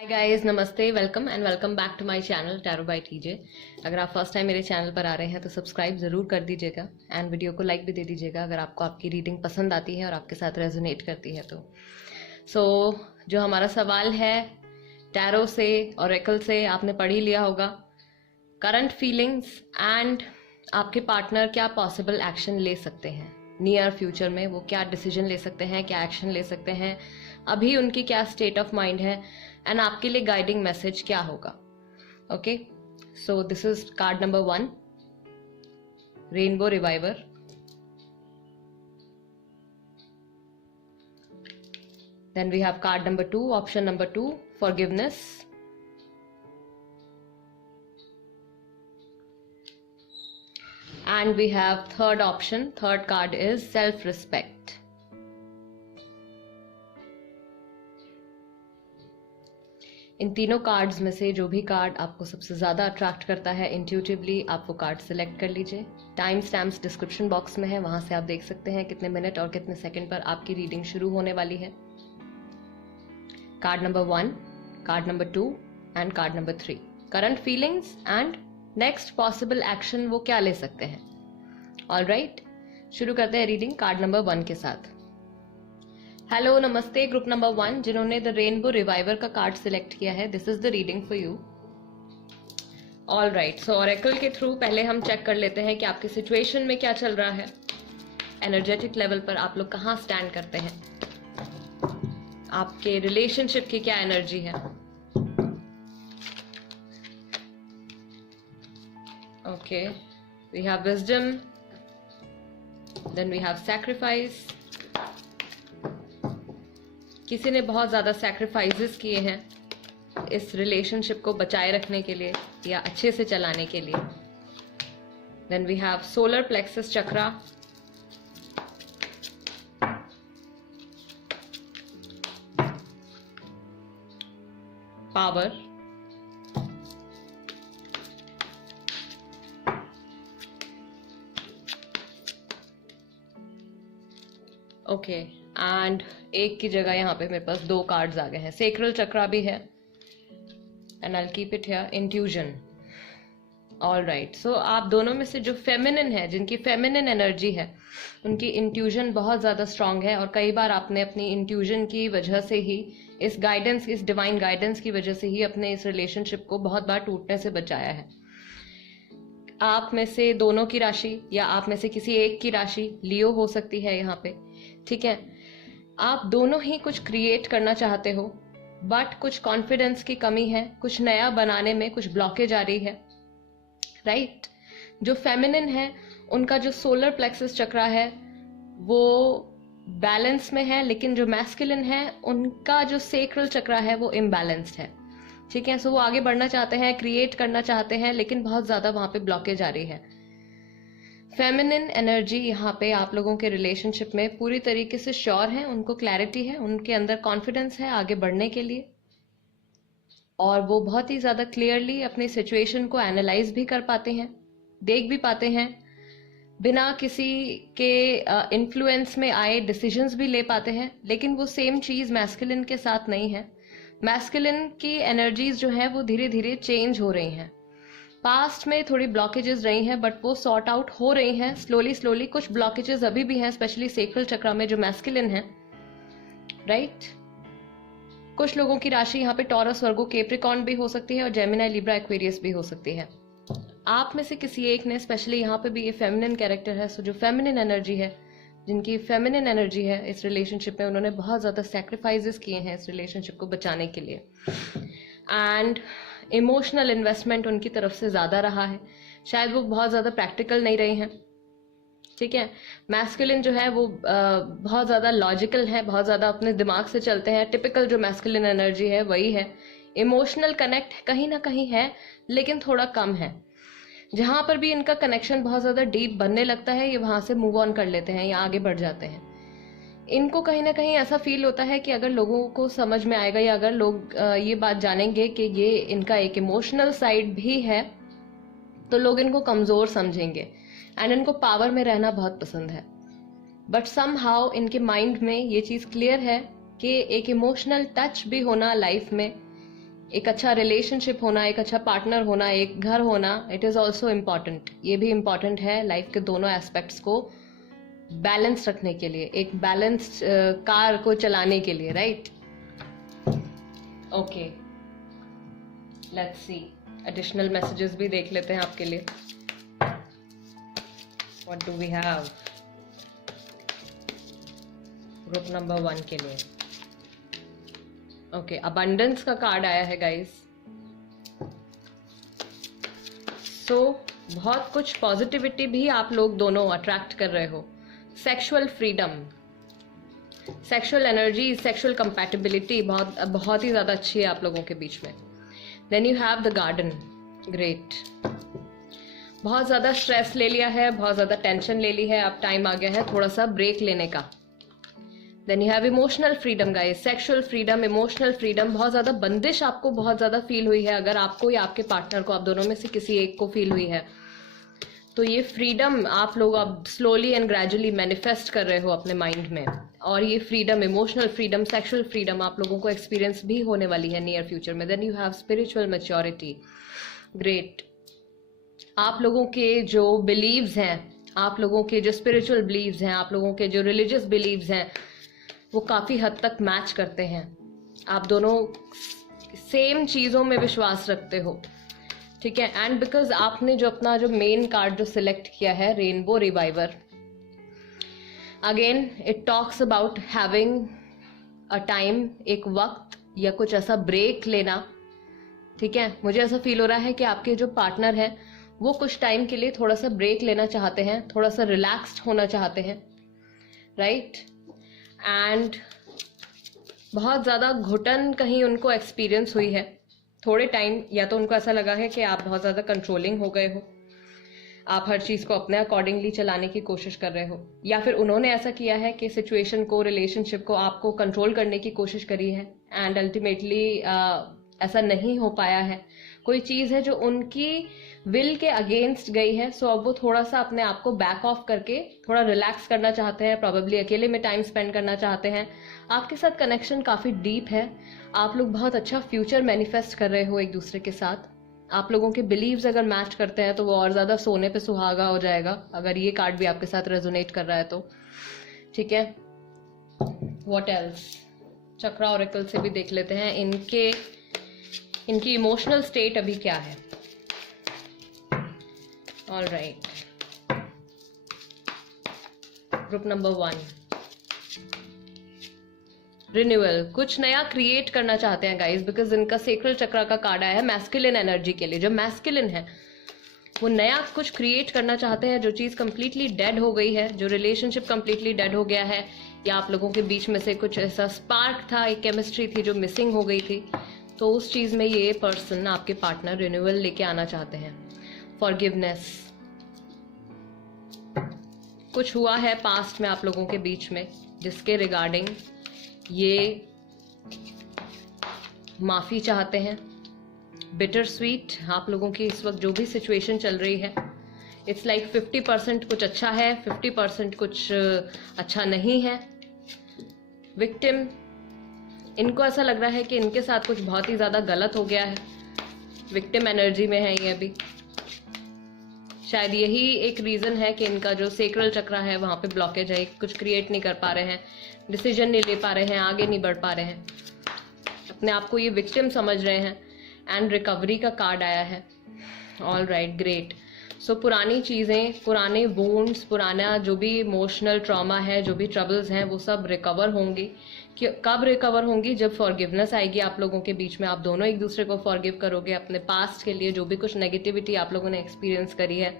हाय guys, नमस्ते, welcome and welcome back to my channel tarot by TJ. अगर आप first time मेरे channel पर आ रहे हैं तो सब्सक्राइब ज़रूर कर दीजिएगा एंड वीडियो को लाइक भी दे दीजिएगा अगर आपको आपकी रीडिंग पसंद आती है और आपके साथ रेजोनेट करती है तो। जो हमारा सवाल है टैरो से, ऑरेकल से आपने पढ़ ही लिया होगा। करंट फीलिंग्स एंड आपके पार्टनर क्या पॉसिबल एक्शन ले सकते हैं नियर फ्यूचर में, वो क्या डिसीजन ले सकते हैं, क्या एक्शन ले सकते हैं, अभी उनकी क्या स्टेट ऑफ माइंड है एंड आपके लिए गाइडिंग मैसेज क्या होगा। Okay, so this is card number 1, rainbow reviver. Then we have card number 2, option number 2, forgiveness. And we have third option, third card is self-respect. इन तीनों cards में से जो भी कार्ड आपको सबसे ज़्यादा अट्रैक्ट करता है इंट्यूटिवली, आप वो कार्ड सिलेक्ट कर लीजिए। टाइम स्टैम्प्स डिस्क्रिप्शन बॉक्स में है, वहां से आप देख सकते हैं कितने मिनट और कितने सेकंड पर आपकी रीडिंग शुरू होने वाली है। Card number 1, card number 2 and card number 3, current feelings and next possible action वो क्या ले सकते हैं। ऑलराइट, शुरू करते हैं रीडिंग कार्ड नंबर 1 के साथ। हेलो, नमस्ते ग्रुप नंबर 1 जिन्होंने द रेनबो रिवाइवर का कार्ड सिलेक्ट किया है, this is the reading for you. Alright, so oracle के थ्रू पहले हम चेक कर लेते हैं कि आपकी सिचुएशन में क्या चल रहा है, एनर्जेटिक लेवल पर आप लोग कहाँ स्टैंड करते हैं, आपके रिलेशनशिप की क्या एनर्जी है। Okay, we have wisdom, then we have sacrifice. किसी ने बहुत ज़्यादा सैक्रिफाइसेस किए हैं इस रिलेशनशिप को बचाए रखने के लिए या अच्छे से चलाने के लिए। Then we have solar plexus chakra, power, okay and एक की जगह यहाँ पे मेरे पास 2 कार्ड्स आ गए हैं, सेक्रल चक्रा भी है and I will keep it here, intuition. Alright, so आप दोनों में से जो फेमिनिन है, जिनकी फेमिनिन एनर्जी है, उनकी इंट्यूजन बहुत ज़्यादा स्ट्रांग है और कई बार आपने अपनी इंट्यूजन की वजह से ही, इस गाइडेंस, इस डिवाइन गाइडेंस की वजह से ही अपने इस रिलेशनशिप को बहुत बार टूटने से बचाया है। आप में से दोनों की राशि या आप में से किसी एक की राशि लियो हो सकती है यहाँ पे, ठीक है। आप दोनों ही कुछ क्रिएट करना चाहते हो बट कुछ कॉन्फिडेंस की कमी है, कुछ नया बनाने में कुछ ब्लॉकेज आ रही है, राइट। जो फेमिनिन है उनका जो सोलर प्लेक्सस चक्रा है वो बैलेंस में है, लेकिन जो मैस्कुलिन है उनका जो सेक्रल चक्रा है वो इम्बैलेंस्ड है, ठीक है। सो वो आगे बढ़ना चाहते हैं, क्रिएट करना चाहते हैं, लेकिन बहुत ज्यादा वहां पे ब्लॉकेज आ रही है। फेमिनिन एनर्जी यहाँ पे आप लोगों के रिलेशनशिप में पूरी तरीके से श्योर है, उनको क्लैरिटी है, उनके अंदर कॉन्फिडेंस है आगे बढ़ने के लिए, और वो बहुत ही ज्यादा क्लियरली अपनी सिचुएशन को एनालाइज भी कर पाते हैं, देख भी पाते हैं, बिना किसी के इन्फ्लुएंस में आए डिसीजंस भी ले पाते हैं। लेकिन वो सेम चीज मैस्कुलिन के साथ नहीं है। मैस्कुलिन की एनर्जीज जो है वो धीरे धीरे चेंज हो रही हैं। पास्ट में थोड़ी ब्लॉकेजेस रही हैं बट वो सॉर्ट आउट हो रही हैं स्लोली स्लोली। कुछ ब्लॉकेजेस अभी भी हैं, स्पेशली सेक्रल चक्रा में जो मैस्कुलिन है, राइट। कुछ लोगों की राशि यहाँ पे टॉरस, वर्गो, कैप्रिकॉर्न भी हो सकती है और जेमिनी, लिब्रा, एक्वेरियस भी हो सकती है। आप में से किसी एक ने, स्पेशली यहाँ पे भी ये फेमिनिन कैरेक्टर है, सो जो फेमिनिन एनर्जी है, जिनकी फेमिनिन एनर्जी है इस रिलेशनशिप में, उन्होंने बहुत ज्यादा सैक्रिफाइसेस किए हैं इस रिलेशनशिप को बचाने के लिए एंड इमोशनल इन्वेस्टमेंट उनकी तरफ से ज्यादा रहा है। शायद वो बहुत ज्यादा प्रैक्टिकल नहीं रहे हैं, ठीक है। मैस्कुलिन जो है वो बहुत ज्यादा लॉजिकल है, बहुत ज्यादा अपने दिमाग से चलते हैं, टिपिकल जो मैस्कुलिन एनर्जी है वही है। इमोशनल कनेक्ट कहीं ना कहीं है लेकिन थोड़ा कम है। जहां पर भी इनका कनेक्शन बहुत ज्यादा डीप बनने लगता है, ये वहां से मूव ऑन कर लेते हैं या आगे बढ़ जाते हैं। इनको कहीं ना कहीं ऐसा फील होता है कि अगर लोगों को समझ में आएगा या अगर लोग ये बात जानेंगे कि ये इनका एक इमोशनल साइड भी है तो लोग इनको कमजोर समझेंगे एंड इनको पावर में रहना बहुत पसंद है। बट समहाउ इनके माइंड में ये चीज क्लियर है कि एक इमोशनल टच भी होना लाइफ में एक अच्छा रिलेशनशिप होना, एक अच्छा पार्टनर होना, एक घर होना, इट इज़ ऑल्सो इम्पॉर्टेंट। ये भी इम्पॉर्टेंट है लाइफ के दोनों एस्पेक्ट्स को बैलेंस रखने के लिए, एक बैलेंस्ड कार को चलाने के लिए, right? Okay, let's see, additional messages भी देख लेते हैं आपके लिए। What do we have group number 1 के लिए? ओके, अबंडेंस का कार्ड आया है गाइस। सो बहुत कुछ पॉजिटिविटी भी आप लोग दोनों अट्रैक्ट कर रहे हो। Sexual freedom, sexual energy, sexual compatibility बहुत ही ज़्यादा अच्छी है आप लोगों के बीच में। Then you have the garden, great. बहुत ज़्यादा स्ट्रेस ले लिया है, बहुत ज़्यादा टेंशन ले ली है, अब टाइम आ गया है थोड़ा सा ब्रेक लेने का। Then you have emotional freedom guys, sexual freedom, emotional freedom. बहुत ज़्यादा बंदिश आपको बहुत ज़्यादा फील हुई है, अगर आपको या आपके पार्टनर को, आप दोनों में से किसी एक को फील हुई है, तो ये फ्रीडम आप लोग अब स्लोली एंड ग्रेजुअली मैनिफेस्ट कर रहे हो अपने माइंड में। और ये freedom, emotional freedom, sexual freedom आप लोगों को एक्सपीरियंस भी होने वाली है नियर फ्यूचर में। Then you have spiritual maturity, great. आप लोगों के जो बिलीव्स हैं, आप लोगों के जो स्पिरिचुअल बिलीव्स हैं, आप लोगों के जो रिलीजियस बिलीव्स हैं, वो काफ़ी हद तक मैच करते हैं। आप दोनों सेम चीज़ों में विश्वास रखते हो, ठीक है? एंड बिकॉज आपने जो अपना जो मेन कार्ड जो सिलेक्ट किया है, rainbow reviver, again it talks about having a time, एक वक्त या कुछ ऐसा ब्रेक लेना, ठीक है? मुझे ऐसा फील हो रहा है कि आपके जो पार्टनर हैं वो कुछ टाइम के लिए थोड़ा सा ब्रेक लेना चाहते हैं, थोड़ा सा रिलैक्स्ड होना चाहते हैं, राइट? एंड बहुत ज़्यादा घुटन कहीं उनको एक्सपीरियंस हुई है थोड़े टाइम, या तो उनको ऐसा लगा है कि आप बहुत ज़्यादा कंट्रोलिंग हो गए हो, आप हर चीज़ को अपने अकॉर्डिंगली चलाने की कोशिश कर रहे हो, या फिर उन्होंने ऐसा किया है कि सिचुएशन को, रिलेशनशिप को आपको कंट्रोल करने की कोशिश करी है एंड अल्टीमेटली ऐसा नहीं हो पाया है। कोई चीज़ है जो उनकी विल के अगेंस्ट गई है, सो अब वो थोड़ा सा अपने आप को बैक ऑफ करके थोड़ा रिलैक्स करना चाहते हैं, प्रॉबेबली अकेले में टाइम स्पेंड करना चाहते हैं। आपके साथ कनेक्शन काफ़ी डीप है, आप लोग बहुत अच्छा फ्यूचर मैनिफेस्ट कर रहे हो एक दूसरे के साथ। आप लोगों के बिलीव्स अगर मैच करते हैं तो वो और ज़्यादा सोने पे सुहागा हो जाएगा, अगर ये कार्ड भी आपके साथ रेजोनेट कर रहा है तो, ठीक है? What else? चक्रा ओरेकल से भी देख लेते हैं इनकी इमोशनल स्टेट अभी क्या है। All right, group number 1, renewal, कुछ नया क्रिएट करना चाहते हैं गाइस, बिकॉज इनका सेक्रल चक्रा का कार्ड आया है मैस्कुलिन एनर्जी के लिए। जो मैस्कुलिन है वो नया कुछ क्रिएट करना चाहते हैं, जो चीज़ कंप्लीटली डेड हो गई है, जो रिलेशनशिप कंप्लीटली डेड हो गया है, या आप लोगों के बीच में से कुछ ऐसा स्पार्क था, एक केमिस्ट्री थी जो मिसिंग हो गई थी, तो उस चीज़ में ये पर्सन, आपके पार्टनर, रिन्यूअल लेके आना चाहते हैं। फॉरगिवनेस, कुछ हुआ है पास्ट में आप लोगों के बीच में जिसके रिगार्डिंग ये माफ़ी चाहते हैं। बिटर स्वीट, आप लोगों की इस वक्त जो भी सिचुएशन चल रही है, इट्स लाइक 50% कुछ अच्छा है, 50% कुछ अच्छा नहीं है। विक्टिम, इनको ऐसा लग रहा है कि इनके साथ कुछ बहुत ही ज़्यादा गलत हो गया है, विक्टिम एनर्जी में है ये अभी। शायद यही एक रीज़न है कि इनका जो सेक्रल चक्रा है वहाँ पे ब्लॉकेज है, कुछ क्रिएट नहीं कर पा रहे हैं, डिसीजन नहीं ले पा रहे हैं, आगे नहीं बढ़ पा रहे हैं, अपने आप को ये विक्टिम समझ रहे हैं। एंड रिकवरी का कार्ड आया है। All right, great. सो पुरानी चीज़ें, पुराने वोन्ड्स, पुराना जो भी इमोशनल ट्रॉमा है, जो भी ट्रबल्स हैं, वो सब रिकवर होंगी। कब रिकवर होंगी? जब फॉरगिवनेस आएगी आप लोगों के बीच में, आप दोनों एक दूसरे को फॉरगिव करोगे, अपने पास्ट के लिए जो भी कुछ नेगेटिविटी आप लोगों ने एक्सपीरियंस करी है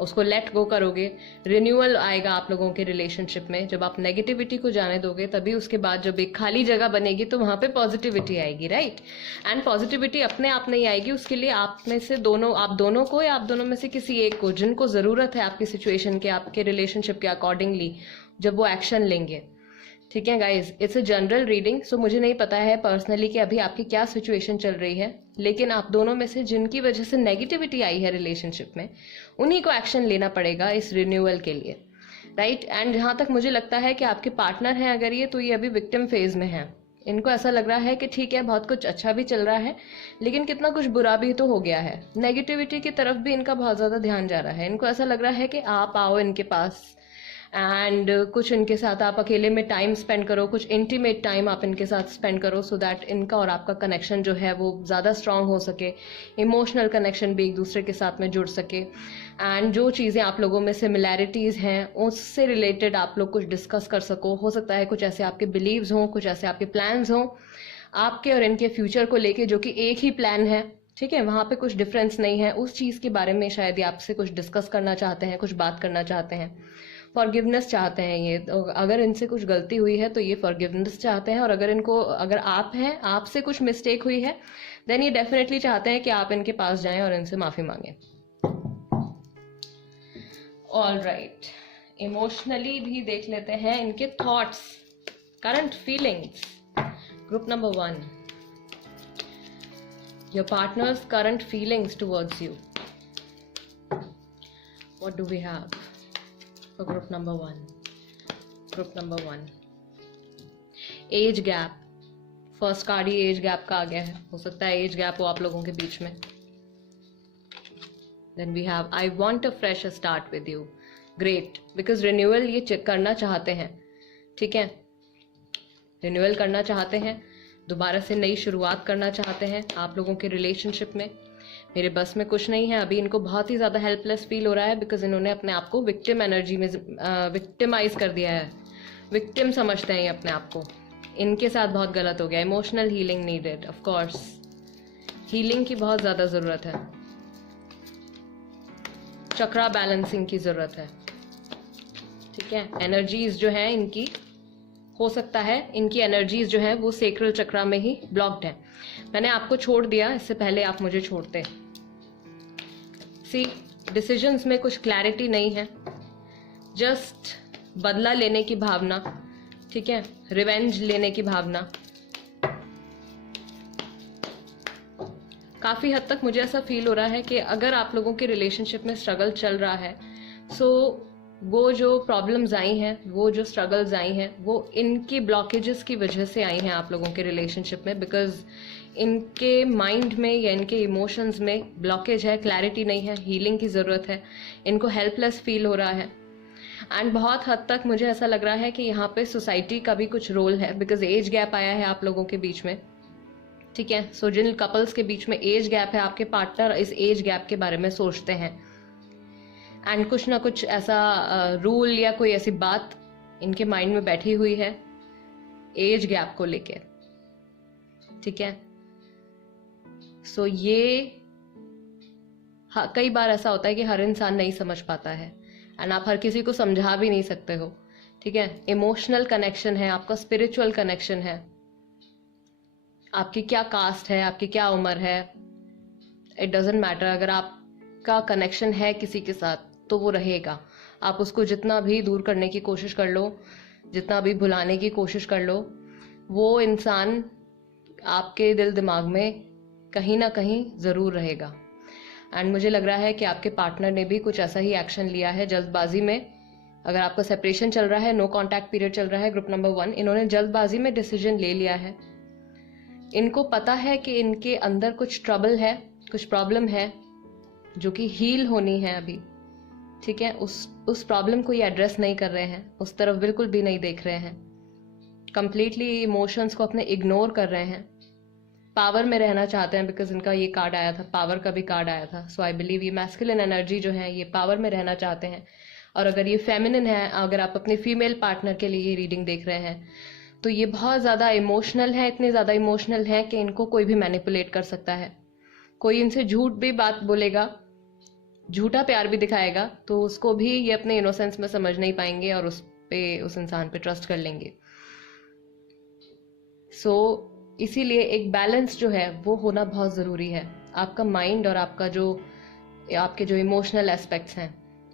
उसको लेट गो करोगे। रिन्यूअल आएगा आप लोगों के रिलेशनशिप में, जब आप नेगेटिविटी को जाने दोगे तभी उसके बाद जब एक खाली जगह बनेगी तो वहाँ पे पॉजिटिविटी आएगी, राइट? एंड पॉजिटिविटी अपने आप नहीं आएगी, उसके लिए आप में से दोनों, आप दोनों को या आप दोनों में से किसी एक को, जिनको ज़रूरत है आपकी सिचुएशन के, आपके रिलेशनशिप के अकॉर्डिंगली, जब वो एक्शन लेंगे। ठीक है guys, it's a general reading. So मुझे नहीं पता है पर्सनली कि अभी आपकी क्या सिचुएशन चल रही है, लेकिन आप दोनों में से जिनकी वजह से नेगेटिविटी आई है रिलेशनशिप में, उन्हीं को एक्शन लेना पड़ेगा इस रिन्यूअल के लिए, राइट? एंड जहाँ तक मुझे लगता है कि आपके पार्टनर हैं अगर ये, तो ये अभी विक्टिम फेज में है, इनको ऐसा लग रहा है कि ठीक है, बहुत कुछ अच्छा भी चल रहा है, लेकिन कितना कुछ बुरा भी तो हो गया है। नेगेटिविटी की तरफ भी इनका बहुत ज़्यादा ध्यान जा रहा है। इनको ऐसा लग रहा है कि आप आओ इनके पास एंड कुछ इनके साथ आप अकेले में टाइम स्पेंड करो, कुछ इंटीमेट टाइम आप इनके साथ स्पेंड करो, सो दैट इनका और आपका कनेक्शन जो है वो ज़्यादा स्ट्रांग हो सके, इमोशनल कनेक्शन भी एक दूसरे के साथ में जुड़ सके। एंड जो चीज़ें आप लोगों में सिमिलैरिटीज़ हैं उससे रिलेटेड आप लोग कुछ डिस्कस कर सको। हो सकता है कुछ ऐसे आपके बिलीव्स हों, कुछ ऐसे आपके प्लान्स हों आपके और इनके फ्यूचर को लेके, जो कि एक ही प्लान है, ठीक है, वहाँ पे कुछ डिफरेंस नहीं है। उस चीज़ के बारे में शायद ये आपसे कुछ डिस्कस करना चाहते हैं, कुछ बात करना चाहते हैं, फॉरगिवनेस चाहते हैं ये। तो अगर इनसे कुछ गलती हुई है तो ये फॉरगिवनेस चाहते हैं, और अगर आप हैं, आपसे कुछ मिस्टेक हुई है, देन ये डेफिनेटली चाहते हैं कि आप इनके पास जाएं और इनसे माफ़ी मांगें। ऑल राइट, इमोशनली भी देख लेते हैं इनके thoughts, current feelings. Group number 1, your partner's current feelings towards you. What do we have for group number 1? Group number 1, age gap. First card ही एज गैप का आ गया है, हो सकता है एज गैप हो आप लोगों के बीच में। Then we have I want a fresh start with you. Great, because renewal ये चेक करना चाहते हैं, ठीक है, रिन्यूअल करना चाहते हैं, दोबारा से नई शुरुआत करना चाहते हैं आप लोगों के रिलेशनशिप में। मेरे बस में कुछ नहीं है अभी, इनको बहुत ही ज़्यादा हेल्पलेस फील हो रहा है, बिकॉज इन्होंने अपने आप को विक्टिम एनर्जी में विक्टिमाइज कर दिया है, विक्टिम समझते हैं ये अपने आप को। इनके साथ बहुत गलत हो गया। Emotional healing needed, of course healing की बहुत ज़्यादा ज़रूरत है, चक्रा बैलेंसिंग की ज़रूरत है, ठीक है। एनर्जीज जो है इनकी, हो सकता है इनकी एनर्जीज जो है वो सेक्रल चक्रा में ही ब्लॉक्ड है। मैंने आपको छोड़ दिया, इससे पहले आप मुझे छोड़ते। सी, डिसीजंस में कुछ क्लैरिटी नहीं है, जस्ट बदला लेने की भावना, ठीक है, रिवेंज लेने की भावना। काफ़ी हद तक मुझे ऐसा फील हो रहा है कि अगर आप लोगों के रिलेशनशिप में स्ट्रगल चल रहा है, सो वो जो प्रॉब्लम्स आई हैं, वो जो स्ट्रगल्स आई हैं, वो इनकी ब्लॉकेजेस की वजह से आई हैं आप लोगों के रिलेशनशिप में, बिकॉज इनके माइंड में या इनके इमोशंस में ब्लॉकेज है, क्लैरिटी नहीं है, हीलिंग की ज़रूरत है, इनको हेल्पलेस फील हो रहा है। एंड बहुत हद तक मुझे ऐसा लग रहा है कि यहाँ पे सोसाइटी का भी कुछ रोल है, बिकॉज एज गैप आया है आप लोगों के बीच में, ठीक है। सो जिन कपल्स के बीच में एज गैप है, आपके पार्टनर इस एज गैप के बारे में सोचते हैं, एंड कुछ ना कुछ ऐसा रूल या कोई ऐसी बात इनके माइंड में बैठी हुई है एज गैप को लेके, ठीक है। सो ये कई बार ऐसा होता है कि हर इंसान नहीं समझ पाता है, एंड आप हर किसी को समझा भी नहीं सकते हो, ठीक है। इमोशनल कनेक्शन है, आपका स्पिरिचुअल कनेक्शन है, आपकी क्या कास्ट है, आपकी क्या उम्र है, इट डजेंट मैटर। अगर आपका कनेक्शन है किसी के साथ तो वो रहेगा। आप उसको जितना भी दूर करने की कोशिश कर लो, जितना भी भुलाने की कोशिश कर लो, वो इंसान आपके दिल दिमाग में कहीं ना कहीं ज़रूर रहेगा। एंड मुझे लग रहा है कि आपके पार्टनर ने भी कुछ ऐसा ही एक्शन लिया है जल्दबाजी में। अगर आपका सेपरेशन चल रहा है, नो कॉन्टैक्ट पीरियड चल रहा है, ग्रुप नंबर 1, इन्होंने जल्दबाजी में डिसीजन ले लिया है। इनको पता है कि इनके अंदर कुछ ट्रबल है, कुछ प्रॉब्लम है जो कि हील होनी है अभी, ठीक है। उस प्रॉब्लम को ये एड्रेस नहीं कर रहे हैं, उस तरफ बिल्कुल भी नहीं देख रहे हैं, कंप्लीटली इमोशंस को अपने इग्नोर कर रहे हैं, पावर में रहना चाहते हैं, बिकॉज इनका ये कार्ड आया था, पावर का भी कार्ड आया था। सो आई बिलीव ये मैस्कुलिन एनर्जी जो है ये पावर में रहना चाहते हैं। और अगर ये फेमिनिन है, अगर आप अपने फीमेल पार्टनर के लिए ये रीडिंग देख रहे हैं, तो ये बहुत ज़्यादा इमोशनल है, इतने ज़्यादा इमोशनल है कि इनको कोई भी मैनिपुलेट कर सकता है। कोई इनसे झूठ भी बात बोलेगा, झूठा प्यार भी दिखाएगा, तो उसको भी ये अपने इनोसेंस में समझ नहीं पाएंगे और उस इंसान पे ट्रस्ट कर लेंगे। सो इसीलिए एक बैलेंस जो है वो होना बहुत ज़रूरी है। आपका माइंड और आपके जो इमोशनल एस्पेक्ट्स हैं,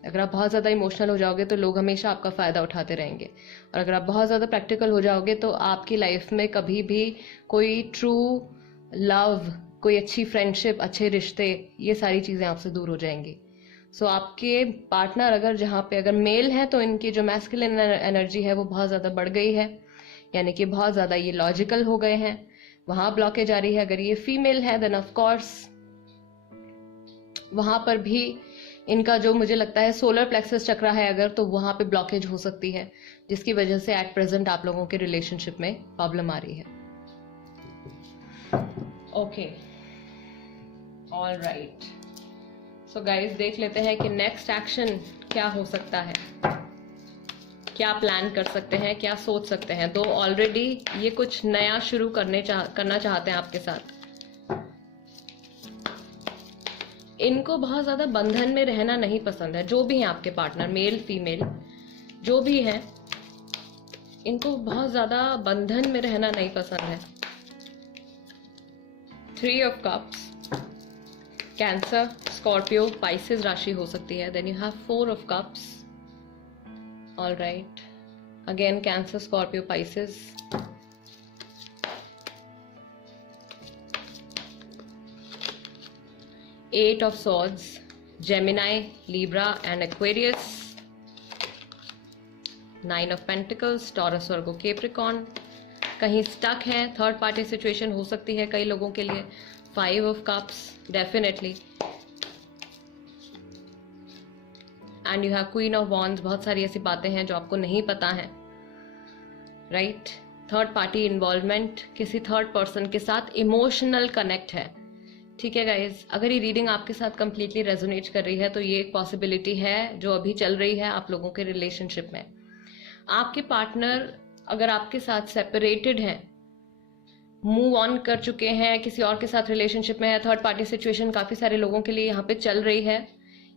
अगर आप बहुत ज़्यादा इमोशनल हो जाओगे तो लोग हमेशा आपका फ़ायदा उठाते रहेंगे, और अगर आप बहुत ज़्यादा प्रैक्टिकल हो जाओगे तो आपकी लाइफ में कभी भी कोई ट्रू लव, कोई अच्छी फ्रेंडशिप, अच्छे रिश्ते, ये सारी चीज़ें आपसे दूर हो जाएंगी। सो आपके पार्टनर अगर मेल हैं तो इनकी जो मैस्कुलिन एनर्जी है वो बहुत ज़्यादा बढ़ गई है, यानी कि बहुत ज्यादा ये लॉजिकल हो गए हैं, वहां ब्लॉकेज आ रही है। अगर ये फीमेल है देन ऑफ कोर्स वहां पर भी इनका जो मुझे लगता है सोलर प्लेक्सस चक्रा है अगर, तो वहां पे ब्लॉकेज हो सकती है, जिसकी वजह से एट प्रेजेंट आप लोगों के रिलेशनशिप में प्रॉब्लम आ रही है। Okay, all right. So guys देख लेते हैं कि नेक्स्ट एक्शन क्या हो सकता है, क्या प्लान कर सकते हैं, क्या सोच सकते हैं। तो ऑलरेडी ये कुछ नया शुरू करना चाहते हैं आपके साथ। इनको बहुत ज्यादा बंधन में रहना नहीं पसंद है, जो भी हैं आपके पार्टनर, मेल फीमेल जो भी हैं, इनको बहुत ज्यादा बंधन में रहना नहीं पसंद है। 3 of cups, Cancer, Scorpio, Pisces राशि हो सकती है। Then you have 4 of cups, all right, again Cancer, Scorpio, Pisces, Eight of Swords, Gemini, Libra and Aquarius, 9 of Pentacles, Taurus, Virgo, Capricorn। कहीं स्टक है, थर्ड पार्टी सिचुएशन हो सकती है कई लोगों के लिए। 5 of Cups, definitely, and you have queen of wands. बहुत सारी ऐसी बातें हैं जो आपको नहीं पता है, राइट। थर्ड पार्टी इन्वॉल्वमेंट, किसी थर्ड पर्सन के साथ इमोशनल कनेक्ट है, ठीक है गाइज। अगर ये रीडिंग आपके साथ कंप्लीटली रेजोनेट कर रही है तो ये एक पॉसिबिलिटी है जो अभी चल रही है आप लोगों के रिलेशनशिप में। आपके पार्टनर अगर आपके साथ सेपरेटेड हैं, मूव ऑन कर चुके हैं, किसी और के साथ रिलेशनशिप में है, थर्ड पार्टी सिचुएशन काफी सारे लोगों के लिए यहाँ पे चल रही है,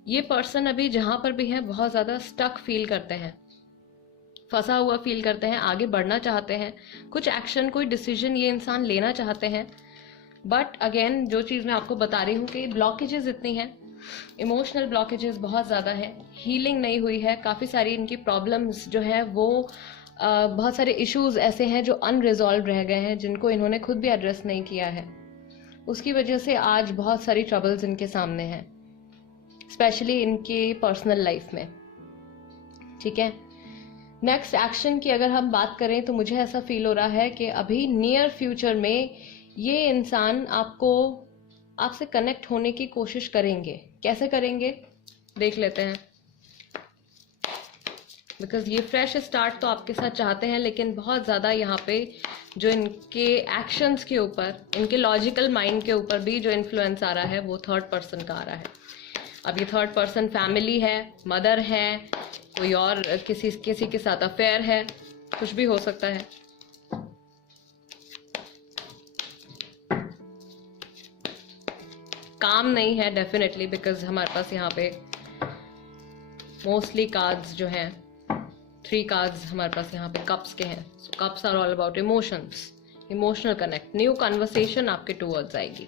ये पर्सन अभी जहां पर भी है बहुत ज्यादा स्टक फील करते हैं, फंसा हुआ फील करते हैं, आगे बढ़ना चाहते हैं, कुछ एक्शन, कोई डिसीजन ये इंसान लेना चाहते हैं। बट अगेन जो चीज मैं आपको बता रही हूँ कि ब्लॉकेजेस इतनी हैं, इमोशनल ब्लॉकेजेस बहुत ज़्यादा है, हीलिंग नहीं हुई है, काफ़ी सारी इनकी प्रॉब्लम्स जो है वो बहुत सारे इश्यूज ऐसे हैं जो अनरिजॉल्व रह गए हैं, जिनको इन्होंने खुद भी एड्रेस नहीं किया है। उसकी वजह से आज बहुत सारी ट्रबल्स इनके सामने हैं, स्पेशली इनके पर्सनल लाइफ में, ठीक है। नेक्स्ट एक्शन की अगर हम बात करें तो मुझे ऐसा फील हो रहा है कि अभी नियर फ्यूचर में ये इंसान आपसे कनेक्ट होने की कोशिश करेंगे। कैसे करेंगे देख लेते हैं, बिकॉज ये फ्रेश स्टार्ट तो आपके साथ चाहते हैं, लेकिन बहुत ज़्यादा यहाँ पे जो इनके एक्शंस के ऊपर, इनके लॉजिकल माइंड के ऊपर भी जो इन्फ्लुएंस आ रहा है वो थर्ड पर्सन का आ रहा है। अब ये थर्ड पर्सन फैमिली है, मदर है, कोई और किसी के साथ अफेयर है, कुछ भी हो सकता है। काम नहीं है डेफिनेटली, बिकॉज हमारे पास यहाँ पे मोस्टली कार्ड्स जो हैं, 3 कार्ड्स हमारे पास यहाँ पे कप्स के हैं। So cups are all about emotions, emotional connect, new conversation आपके टूवर्ड्स आएगी।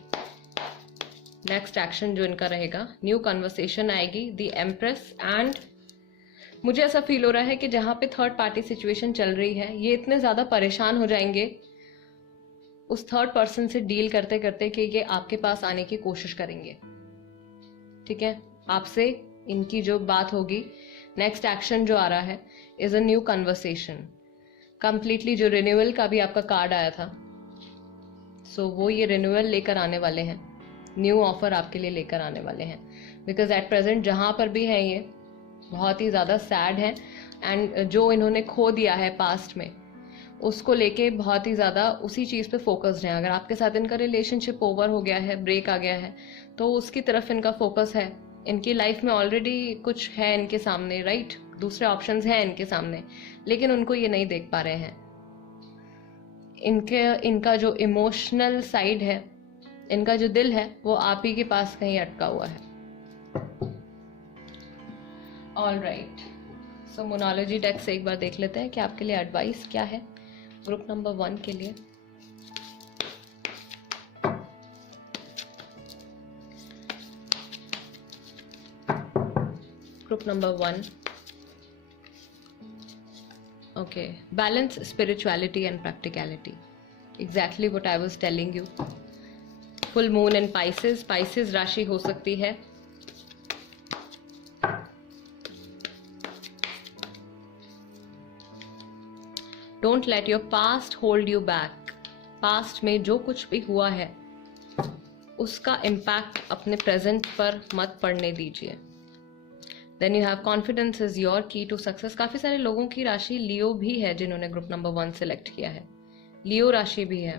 नेक्स्ट एक्शन जो इनका रहेगा, न्यू कन्वर्सेशन आएगी, द एम्प्रेस। एंड मुझे ऐसा फील हो रहा है कि जहाँ पे थर्ड पार्टी सिचुएशन चल रही है, ये इतने ज़्यादा परेशान हो जाएंगे उस थर्ड पर्सन से डील करते करते कि ये आपके पास आने की कोशिश करेंगे, ठीक है। आपसे इनकी जो बात होगी, नेक्स्ट एक्शन जो आ रहा है is a new conversation completely. जो रिन्यूअल का भी आपका कार्ड आया था, सो वो ये रिन्यूअल लेकर आने वाले हैं, न्यू ऑफर आपके लिए लेकर आने वाले हैं। बिकॉज एट प्रेजेंट जहां पर भी है ये बहुत ही ज़्यादा सैड है, एंड जो इन्होंने खो दिया है पास्ट में उसको लेके बहुत ही ज़्यादा उसी चीज़ पे फोकस्ड हैं। अगर आपके साथ इनका रिलेशनशिप ओवर हो गया है, ब्रेक आ गया है, तो उसकी तरफ इनका फोकस है। इनकी लाइफ में ऑलरेडी कुछ है इनके सामने, राइट, दूसरे ऑप्शंस हैं इनके सामने, लेकिन उनको ये नहीं देख पा रहे हैं। इनका जो इमोशनल साइड है, इनका जो दिल है, वो आप ही के पास कहीं अटका हुआ है। ऑल राइट, सो मोनोलॉजी डेक से एक बार देख लेते हैं कि आपके लिए एडवाइस क्या है ग्रुप नंबर 1 के लिए। Group number 1, okay, balance spirituality and practicality, exactly what I was telling you. Full moon in Pisces, Pisces राशि हो सकती है। Don't let your past hold you back. Past में जो कुछ भी हुआ है उसका इम्पैक्ट अपने प्रेजेंट पर मत पड़ने दीजिए. Then you have confidence is your key to success. काफी सारे लोगों की राशि लियो भी है जिन्होंने ग्रुप नंबर 1 सिलेक्ट किया है. लियो राशि भी है,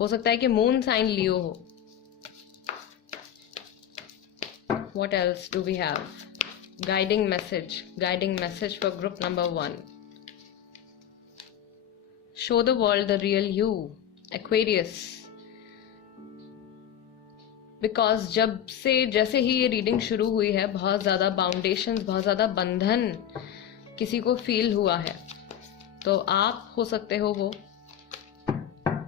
हो सकता है कि मून साइन लियो हो. What else do we have? Guiding message for group number 1. Show the world the real you, Aquarius. Because जैसे ही ये रीडिंग शुरू हुई है, बहुत ज़्यादा बाउंडेशंस, बहुत ज़्यादा बंधन किसी को फील हुआ है. तो आप हो सकते हो वो,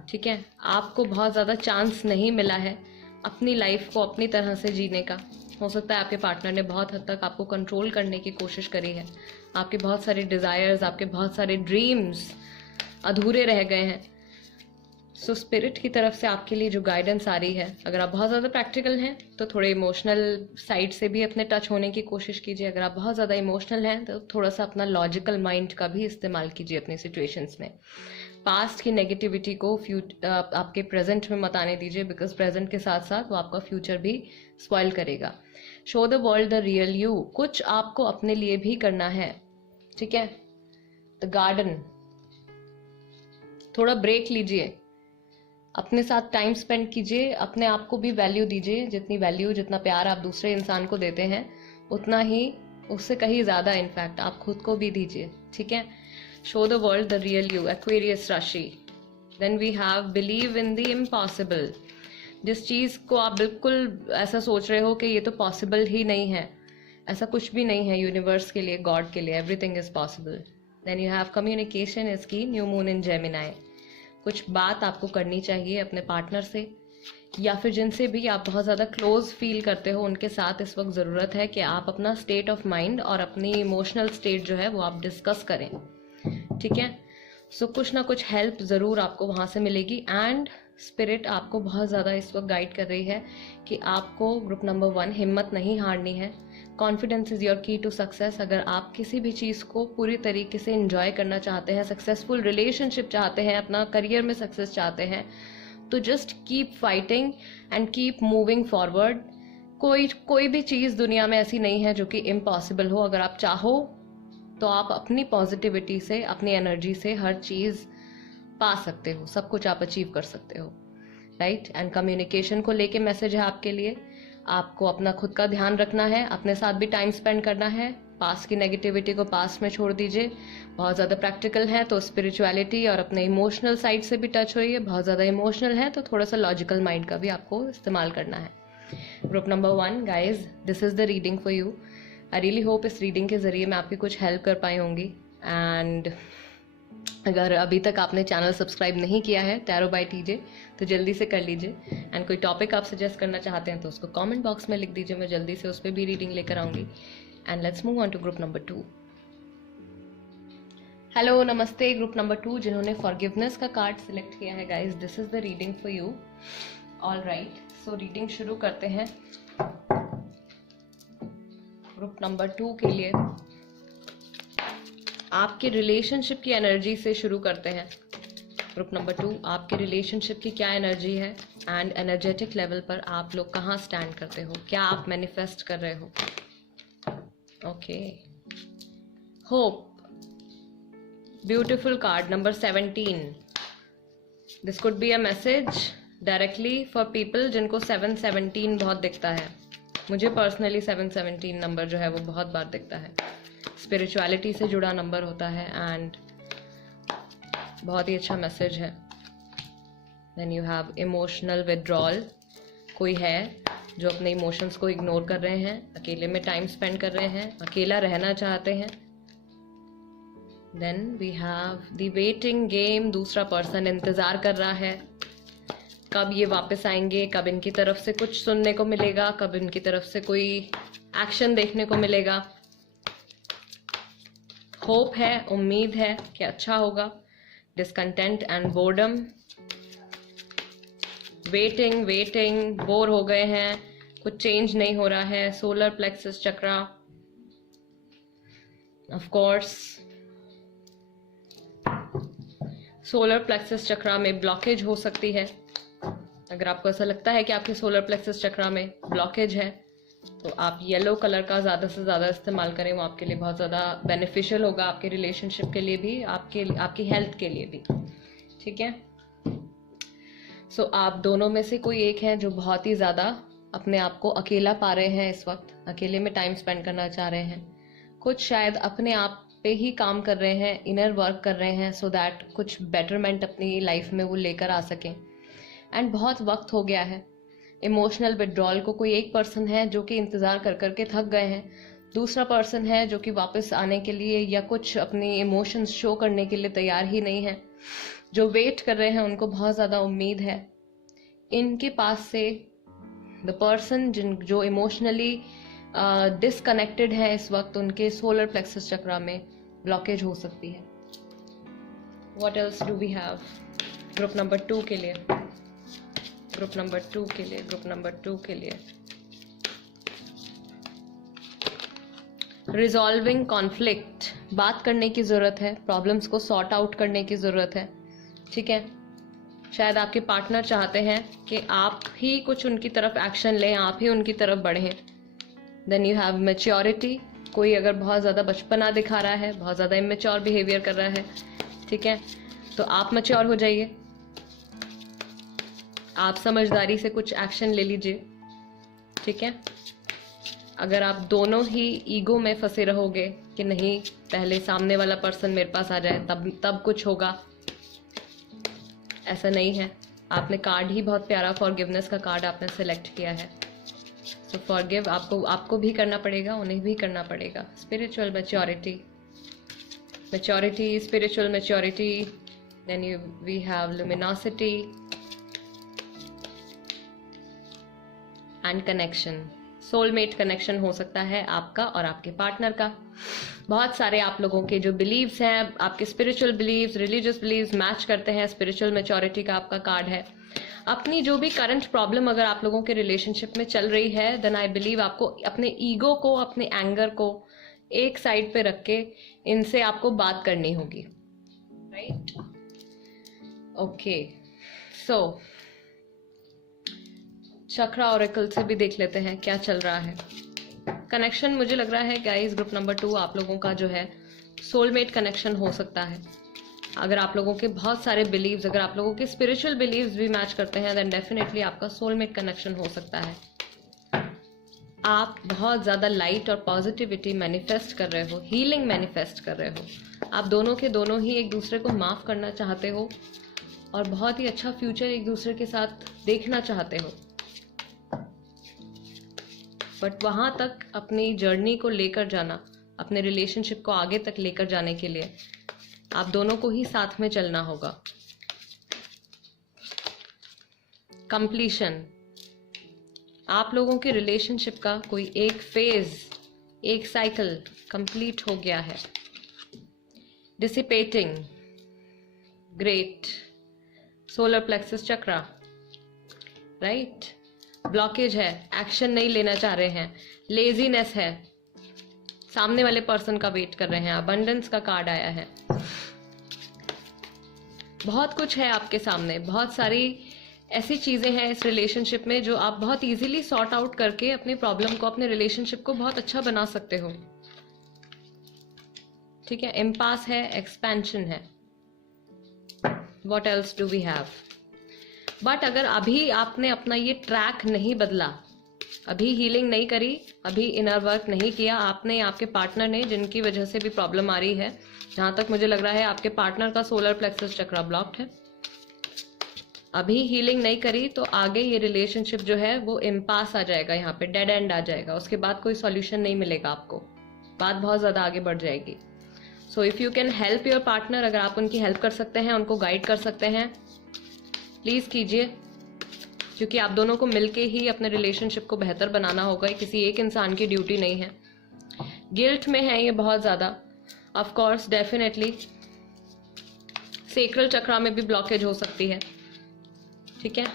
ठीक है. आपको बहुत ज़्यादा चांस नहीं मिला है अपनी लाइफ को अपनी तरह से जीने का. हो सकता है आपके पार्टनर ने बहुत हद तक आपको कंट्रोल करने की कोशिश करी है. आपके बहुत सारे डिज़ायर्स, आपके बहुत सारे ड्रीम्स अधूरे रह गए हैं. सो स्पिरिट की तरफ से आपके लिए जो गाइडेंस आ रही है, अगर आप बहुत ज़्यादा प्रैक्टिकल हैं तो थोड़े इमोशनल साइड से भी अपने टच होने की कोशिश कीजिए. अगर आप बहुत ज़्यादा इमोशनल हैं तो थोड़ा सा अपना लॉजिकल माइंड का भी इस्तेमाल कीजिए अपनी सिचुएशंस में. पास्ट की नेगेटिविटी को आपके प्रेजेंट में मत आने दीजिए, बिकॉज प्रेजेंट के साथ साथ वो आपका फ्यूचर भी स्पॉइल करेगा. Show the world the real you. कुछ आपको अपने लिए भी करना है, ठीक है. द गार्डन, थोड़ा ब्रेक लीजिए, अपने साथ टाइम स्पेंड कीजिए, अपने आप को भी वैल्यू दीजिए. जितनी वैल्यू, जितना प्यार आप दूसरे इंसान को देते हैं उतना ही, उससे कहीं ज़्यादा इनफैक्ट आप खुद को भी दीजिए, ठीक है. Show the world the real you, Aquarius राशि. Then we have believe in the impossible. जिस चीज़ को आप बिल्कुल ऐसा सोच रहे हो कि ये तो पॉसिबल ही नहीं है, ऐसा कुछ भी नहीं है यूनिवर्स के लिए, गॉड के लिए, everything is possible. Then you have communication is key, new moon in Gemini. कुछ बात आपको करनी चाहिए अपने पार्टनर से, या फिर जिनसे भी आप बहुत ज़्यादा क्लोज फील करते हो उनके साथ इस वक्त ज़रूरत है कि आप अपना स्टेट ऑफ माइंड और अपनी इमोशनल स्टेट जो है वो आप डिस्कस करें, ठीक है. सो कुछ ना कुछ हेल्प ज़रूर आपको वहाँ से मिलेगी. एंड स्पिरिट आपको बहुत ज़्यादा इस वक्त गाइड कर रही है कि आपको ग्रुप नंबर 1 हिम्मत नहीं हारनी है. Confidence is your key to success. अगर आप किसी भी चीज़ को पूरी तरीके से एंजॉय करना चाहते हैं, सक्सेसफुल रिलेशनशिप चाहते हैं, अपना करियर में सक्सेस चाहते हैं, तो just keep fighting and keep moving forward. कोई भी चीज़ दुनिया में ऐसी नहीं है जो कि इम्पॉसिबल हो. अगर आप चाहो तो आप अपनी पॉजिटिविटी से, अपनी एनर्जी से हर चीज़ पा सकते हो, सब कुछ आप अचीव कर सकते हो, राइट. एंड कम्युनिकेशन को लेके मैसेज है आपके लिए. आपको अपना खुद का ध्यान रखना है, अपने साथ भी टाइम स्पेंड करना है. पास्ट की नेगेटिविटी को पास्ट में छोड़ दीजिए. बहुत ज़्यादा प्रैक्टिकल है तो स्पिरिचुअलिटी और अपने इमोशनल साइड से भी टच होइए. बहुत ज़्यादा इमोशनल है तो थोड़ा सा लॉजिकल माइंड का भी आपको इस्तेमाल करना है. Group number 1 guys, this is the reading for you. I really hope इस रीडिंग के ज़रिए मैं आपकी कुछ हेल्प कर पाई होंगी. एंड अगर अभी तक आपने चैनल सब्सक्राइब नहीं किया है टैरो बाय टीजे, तो जल्दी से कर लीजिए. एंड कोई टॉपिक आप सजेस्ट करना चाहते हैं तो उसको कमेंट बॉक्स में लिख दीजिए, मैं जल्दी से उस पर भी रीडिंग लेकर आऊँगी. And let's move on to group number 2. Hello, नमस्ते ग्रुप नंबर 2 जिन्होंने फॉरगिवनेस का कार्ड सिलेक्ट किया है. Guys, this is the reading for you. All right, so reading शुरू करते हैं. ग्रुप नंबर 2 के लिए आपके रिलेशनशिप की एनर्जी से शुरू करते हैं. ग्रुप नंबर 2, आपके रिलेशनशिप की क्या एनर्जी है एंड एनर्जेटिक लेवल पर आप लोग कहाँ स्टैंड करते हो, क्या आप मैनिफेस्ट कर रहे हो. Okay, hope, beautiful card number 17. This could be a message directly for people जिनको 717 बहुत दिखता है. मुझे पर्सनली 717 नंबर जो है वो बहुत बार दिखता है. स्पिरिचुअलिटी से जुड़ा नंबर होता है एंड बहुत ही अच्छा मैसेज है. Then you have emotional withdrawal. कोई है जो अपने इमोशंस को इग्नोर कर रहे हैं, अकेले में टाइम स्पेंड कर रहे हैं, अकेला रहना चाहते हैं. Then we have the waiting game. दूसरा पर्सन इंतज़ार कर रहा है कब ये वापस आएंगे, कब इनकी तरफ से कुछ सुनने को मिलेगा, कब इनकी तरफ से कोई एक्शन देखने को मिलेगा. होप है, उम्मीद है कि अच्छा होगा. Discontent and boredom. Waiting, bore हो गए हैं, कुछ चेंज नहीं हो रहा है. Solar plexus chakra, of course solar plexus chakra में ब्लॉकेज हो सकती है। अगर आपको ऐसा लगता है कि आपके सोलर प्लेक्सस चक्रा में ब्लॉकेज है तो आप येलो कलर का ज़्यादा से ज़्यादा इस्तेमाल करें, वो आपके लिए बहुत ज़्यादा बेनिफिशियल होगा, आपके रिलेशनशिप के लिए भी, आपकी हेल्थ के लिए भी। ठीक है, सो आप दोनों में से कोई एक है जो बहुत ही ज़्यादा अपने आप को अकेला पा रहे हैं, इस वक्त अकेले में टाइम स्पेंड करना चाह रहे हैं। कुछ शायद अपने आप पे ही काम कर रहे हैं, इनर वर्क कर रहे हैं, सो दैट कुछ बेटरमेंट अपनी लाइफ में वो लेकर आ सकें। एंड बहुत वक्त हो गया है। इमोशनल विड्रॉल को कोई एक पर्सन है जो कि इंतज़ार कर करके थक गए हैं, दूसरा पर्सन है जो कि वापस आने के लिए या कुछ अपनी इमोशंस शो करने के लिए तैयार ही नहीं है। जो वेट कर रहे हैं उनको बहुत ज़्यादा उम्मीद है। इनके पास से द पर्सन जो इमोशनली डिसकनेक्टेड है इस वक्त, उनके सोलर प्लेक्सस चक्रा में ब्लॉकेज हो सकती है। What else do we have group number 2 के लिए? ग्रुप नंबर 2 के लिए, ग्रुप नंबर 2 के लिए रिजॉल्विंग कॉन्फ्लिक्ट, बात करने की ज़रूरत है, प्रॉब्लम्स को सॉर्ट आउट करने की ज़रूरत है। ठीक है, शायद आपके पार्टनर चाहते हैं कि आप ही कुछ उनकी तरफ एक्शन लें, आप ही उनकी तरफ बढ़ें। देन यू हैव मैच्योरिटी, कोई अगर बहुत ज़्यादा बचपना दिखा रहा है, बहुत ज़्यादा इमेच्योर बिहेवियर कर रहा है, ठीक है, तो आप मैच्योर हो जाइए, आप समझदारी से कुछ एक्शन ले लीजिए। ठीक है, अगर आप दोनों ही ईगो में फंसे रहोगे कि नहीं पहले सामने वाला पर्सन मेरे पास आ जाए तब कुछ होगा, ऐसा नहीं है। आपने कार्ड ही बहुत प्यारा फॉरगिवनेस का कार्ड आपने सेलेक्ट किया है। सो फॉरगिव आपको भी करना पड़ेगा, उन्हें भी करना पड़ेगा। Spiritual maturity, spiritual maturity, then we have luminosity and connection. Soulmate connection हो सकता है आपका और आपके पार्टनर का। बहुत सारे आप लोगों के जो बिलीव्स हैं, आपके spiritual believes, religious believes match करते हैं। स्पिरिचुअल मैच्योरिटी का आपका कार्ड है। अपनी जो भी करंट प्रॉब्लम अगर आप लोगों के रिलेशनशिप में चल रही है, देन आई बिलीव आपको अपने ईगो को, अपने एंगर को एक साइड पे रख के इनसे आपको बात करनी होगी, राइट? ओके, सो चक्रा ऑरेकल से भी देख लेते हैं क्या चल रहा है। कनेक्शन मुझे लग रहा है गाइस, ग्रुप नंबर 2 आप लोगों का जो है सोलमेट कनेक्शन हो सकता है। अगर आप लोगों के बहुत सारे बिलीव्स, अगर आप लोगों के स्पिरिचुअल बिलीव्स भी मैच करते हैं, देन डेफिनेटली आपका सोलमेट कनेक्शन हो सकता है। आप बहुत ज़्यादा लाइट और पॉजिटिविटी मैनिफेस्ट कर रहे हो, हीलिंग मैनिफेस्ट कर रहे हो। आप दोनों के दोनों ही एक दूसरे को माफ़ करना चाहते हो और बहुत ही अच्छा फ्यूचर एक दूसरे के साथ देखना चाहते हो। बट वहाँ तक अपनी जर्नी को लेकर जाना, अपने रिलेशनशिप को आगे तक लेकर जाने के लिए आप दोनों को ही साथ में चलना होगा। कंप्लीशन, आप लोगों के रिलेशनशिप का कोई एक फेज, एक साइकिल कंप्लीट हो गया है। डिसिपेटिंग, ग्रेट, सोलर प्लेक्सस चक्रा, राइट? ब्लॉकेज है, एक्शन नहीं लेना चाह रहे हैं, लेजीनेस है, सामने वाले पर्सन का वेट कर रहे हैं। अबंडेंस का कार्ड आया है। बहुत कुछ है आपके सामने, बहुत सारी ऐसी चीजें हैं इस रिलेशनशिप में जो आप बहुत इजीली सॉर्ट आउट करके अपनी प्रॉब्लम को, अपने रिलेशनशिप को बहुत अच्छा बना सकते हो। ठीक है, इम्पास है, एक्सपेंशन है। What else do we have? But अगर अभी आपने अपना ये ट्रैक नहीं बदला, अभी हीलिंग नहीं करी, अभी इनर वर्क नहीं किया आपने, आपके पार्टनर ने, जिनकी वजह से भी प्रॉब्लम आ रही है, जहाँ तक मुझे लग रहा है आपके पार्टनर का सोलर प्लेक्सस चक्रा ब्लॉक्ड है, अभी हीलिंग नहीं करी तो आगे ये रिलेशनशिप जो है वो इम्पास आ जाएगा, यहाँ पे डेड एंड आ जाएगा। उसके बाद कोई सॉल्यूशन नहीं मिलेगा आपको, बात बहुत ज़्यादा आगे बढ़ जाएगी। So if you can help your partner, अगर आप उनकी हेल्प कर सकते हैं, उनको गाइड कर सकते हैं, प्लीज़ कीजिए, क्योंकि आप दोनों को मिलके ही अपने रिलेशनशिप को बेहतर बनाना होगा। ये किसी एक इंसान की ड्यूटी नहीं है। गिल्ट में है ये बहुत ज़्यादा, of course, definitely. Sacral chakra में भी ब्लॉकेज हो सकती है। ठीक है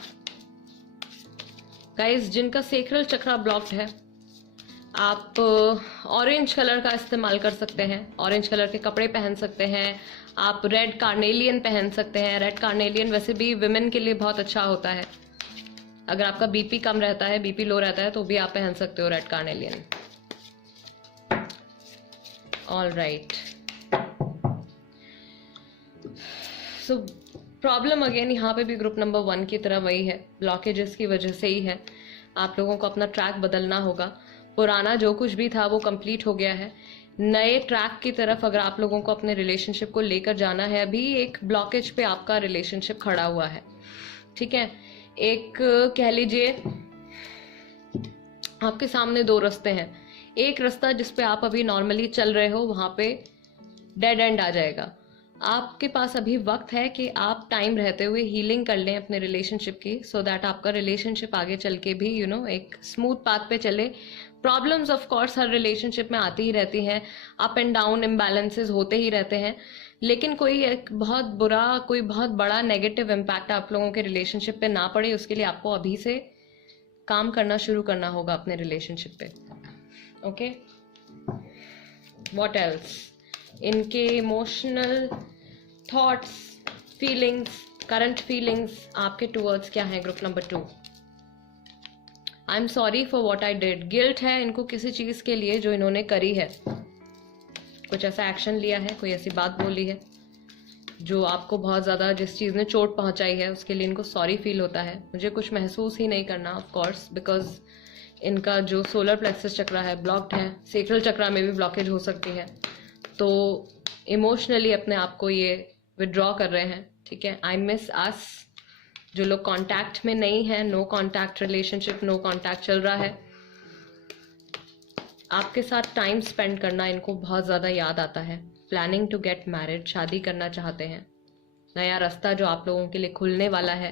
गाइस, जिनका सेक्रल चक्रा ब्लॉक्ड है, आप ऑरेंज कलर का इस्तेमाल कर सकते हैं, ऑरेंज कलर के कपड़े पहन सकते हैं, आप रेड कार्नेलियन पहन सकते हैं। रेड कार्नेलियन वैसे भी विमेन के लिए बहुत अच्छा होता है। अगर आपका बीपी कम रहता है, बीपी लो रहता है, तो भी आप पहन सकते हो red carnelian. All right, so problem again यहाँ पे भी ग्रुप नंबर 1 की तरह वही है, ब्लॉकेजेस की वजह से ही है। आप लोगों को अपना ट्रैक बदलना होगा। पुराना जो कुछ भी था वो कंप्लीट हो गया है। नए ट्रैक की तरफ अगर आप लोगों को अपने रिलेशनशिप को लेकर जाना है, अभी एक ब्लॉकेज पे आपका रिलेशनशिप खड़ा हुआ है, ठीक है। एक कह लीजिए आपके सामने 2 रास्ते हैं। एक रास्ता जिस पे आप अभी नॉर्मली चल रहे हो, वहां पे डेड एंड आ जाएगा। आपके पास अभी वक्त है कि आप टाइम रहते हुए हीलिंग कर लें अपने रिलेशनशिप की, सो दैट आपका रिलेशनशिप आगे चल के भी एक स्मूथ पाथ पे चले। Problems of course her relationship में आती ही रहती हैं, अप एंड डाउन इम्बैलेंसेस होते ही रहते हैं, लेकिन कोई एक कोई बहुत बड़ा नेगेटिव इम्पैक्ट आप लोगों के रिलेशनशिप पे ना पड़े, उसके लिए आपको अभी से काम करना शुरू करना होगा अपने रिलेशनशिप पे। Okay, what else? इनके emotional thoughts, feelings, current feelings आपके टूवर्ड्स क्या है group number 2? I am sorry for what I did. Guilt है इनको किसी चीज के लिए जो इन्होंने करी है, कुछ ऐसा एक्शन लिया है, कोई ऐसी बात बोली है जो आपको बहुत ज्यादा, जिस चीज ने चोट पहुंचाई है, उसके लिए इनको सॉरी फील होता है। मुझे कुछ महसूस ही नहीं करना, ऑफ कोर्स, बिकॉज इनका जो सोलर प्लेक्सस चक्रा है ब्लॉक्ड है, सेक्रल चक्रा में भी ब्लॉकेज हो सकती है, तो इमोशनली अपने आप को ये विड्रॉ कर रहे हैं, ठीक है। आई मिस अस, जो लोग कांटेक्ट में नहीं है, no contact relationship, no contact चल रहा है, आपके साथ टाइम स्पेंड करना इनको बहुत ज़्यादा याद आता है। प्लानिंग टू गेट मैरिड, शादी करना चाहते हैं। नया रास्ता जो आप लोगों के लिए खुलने वाला है,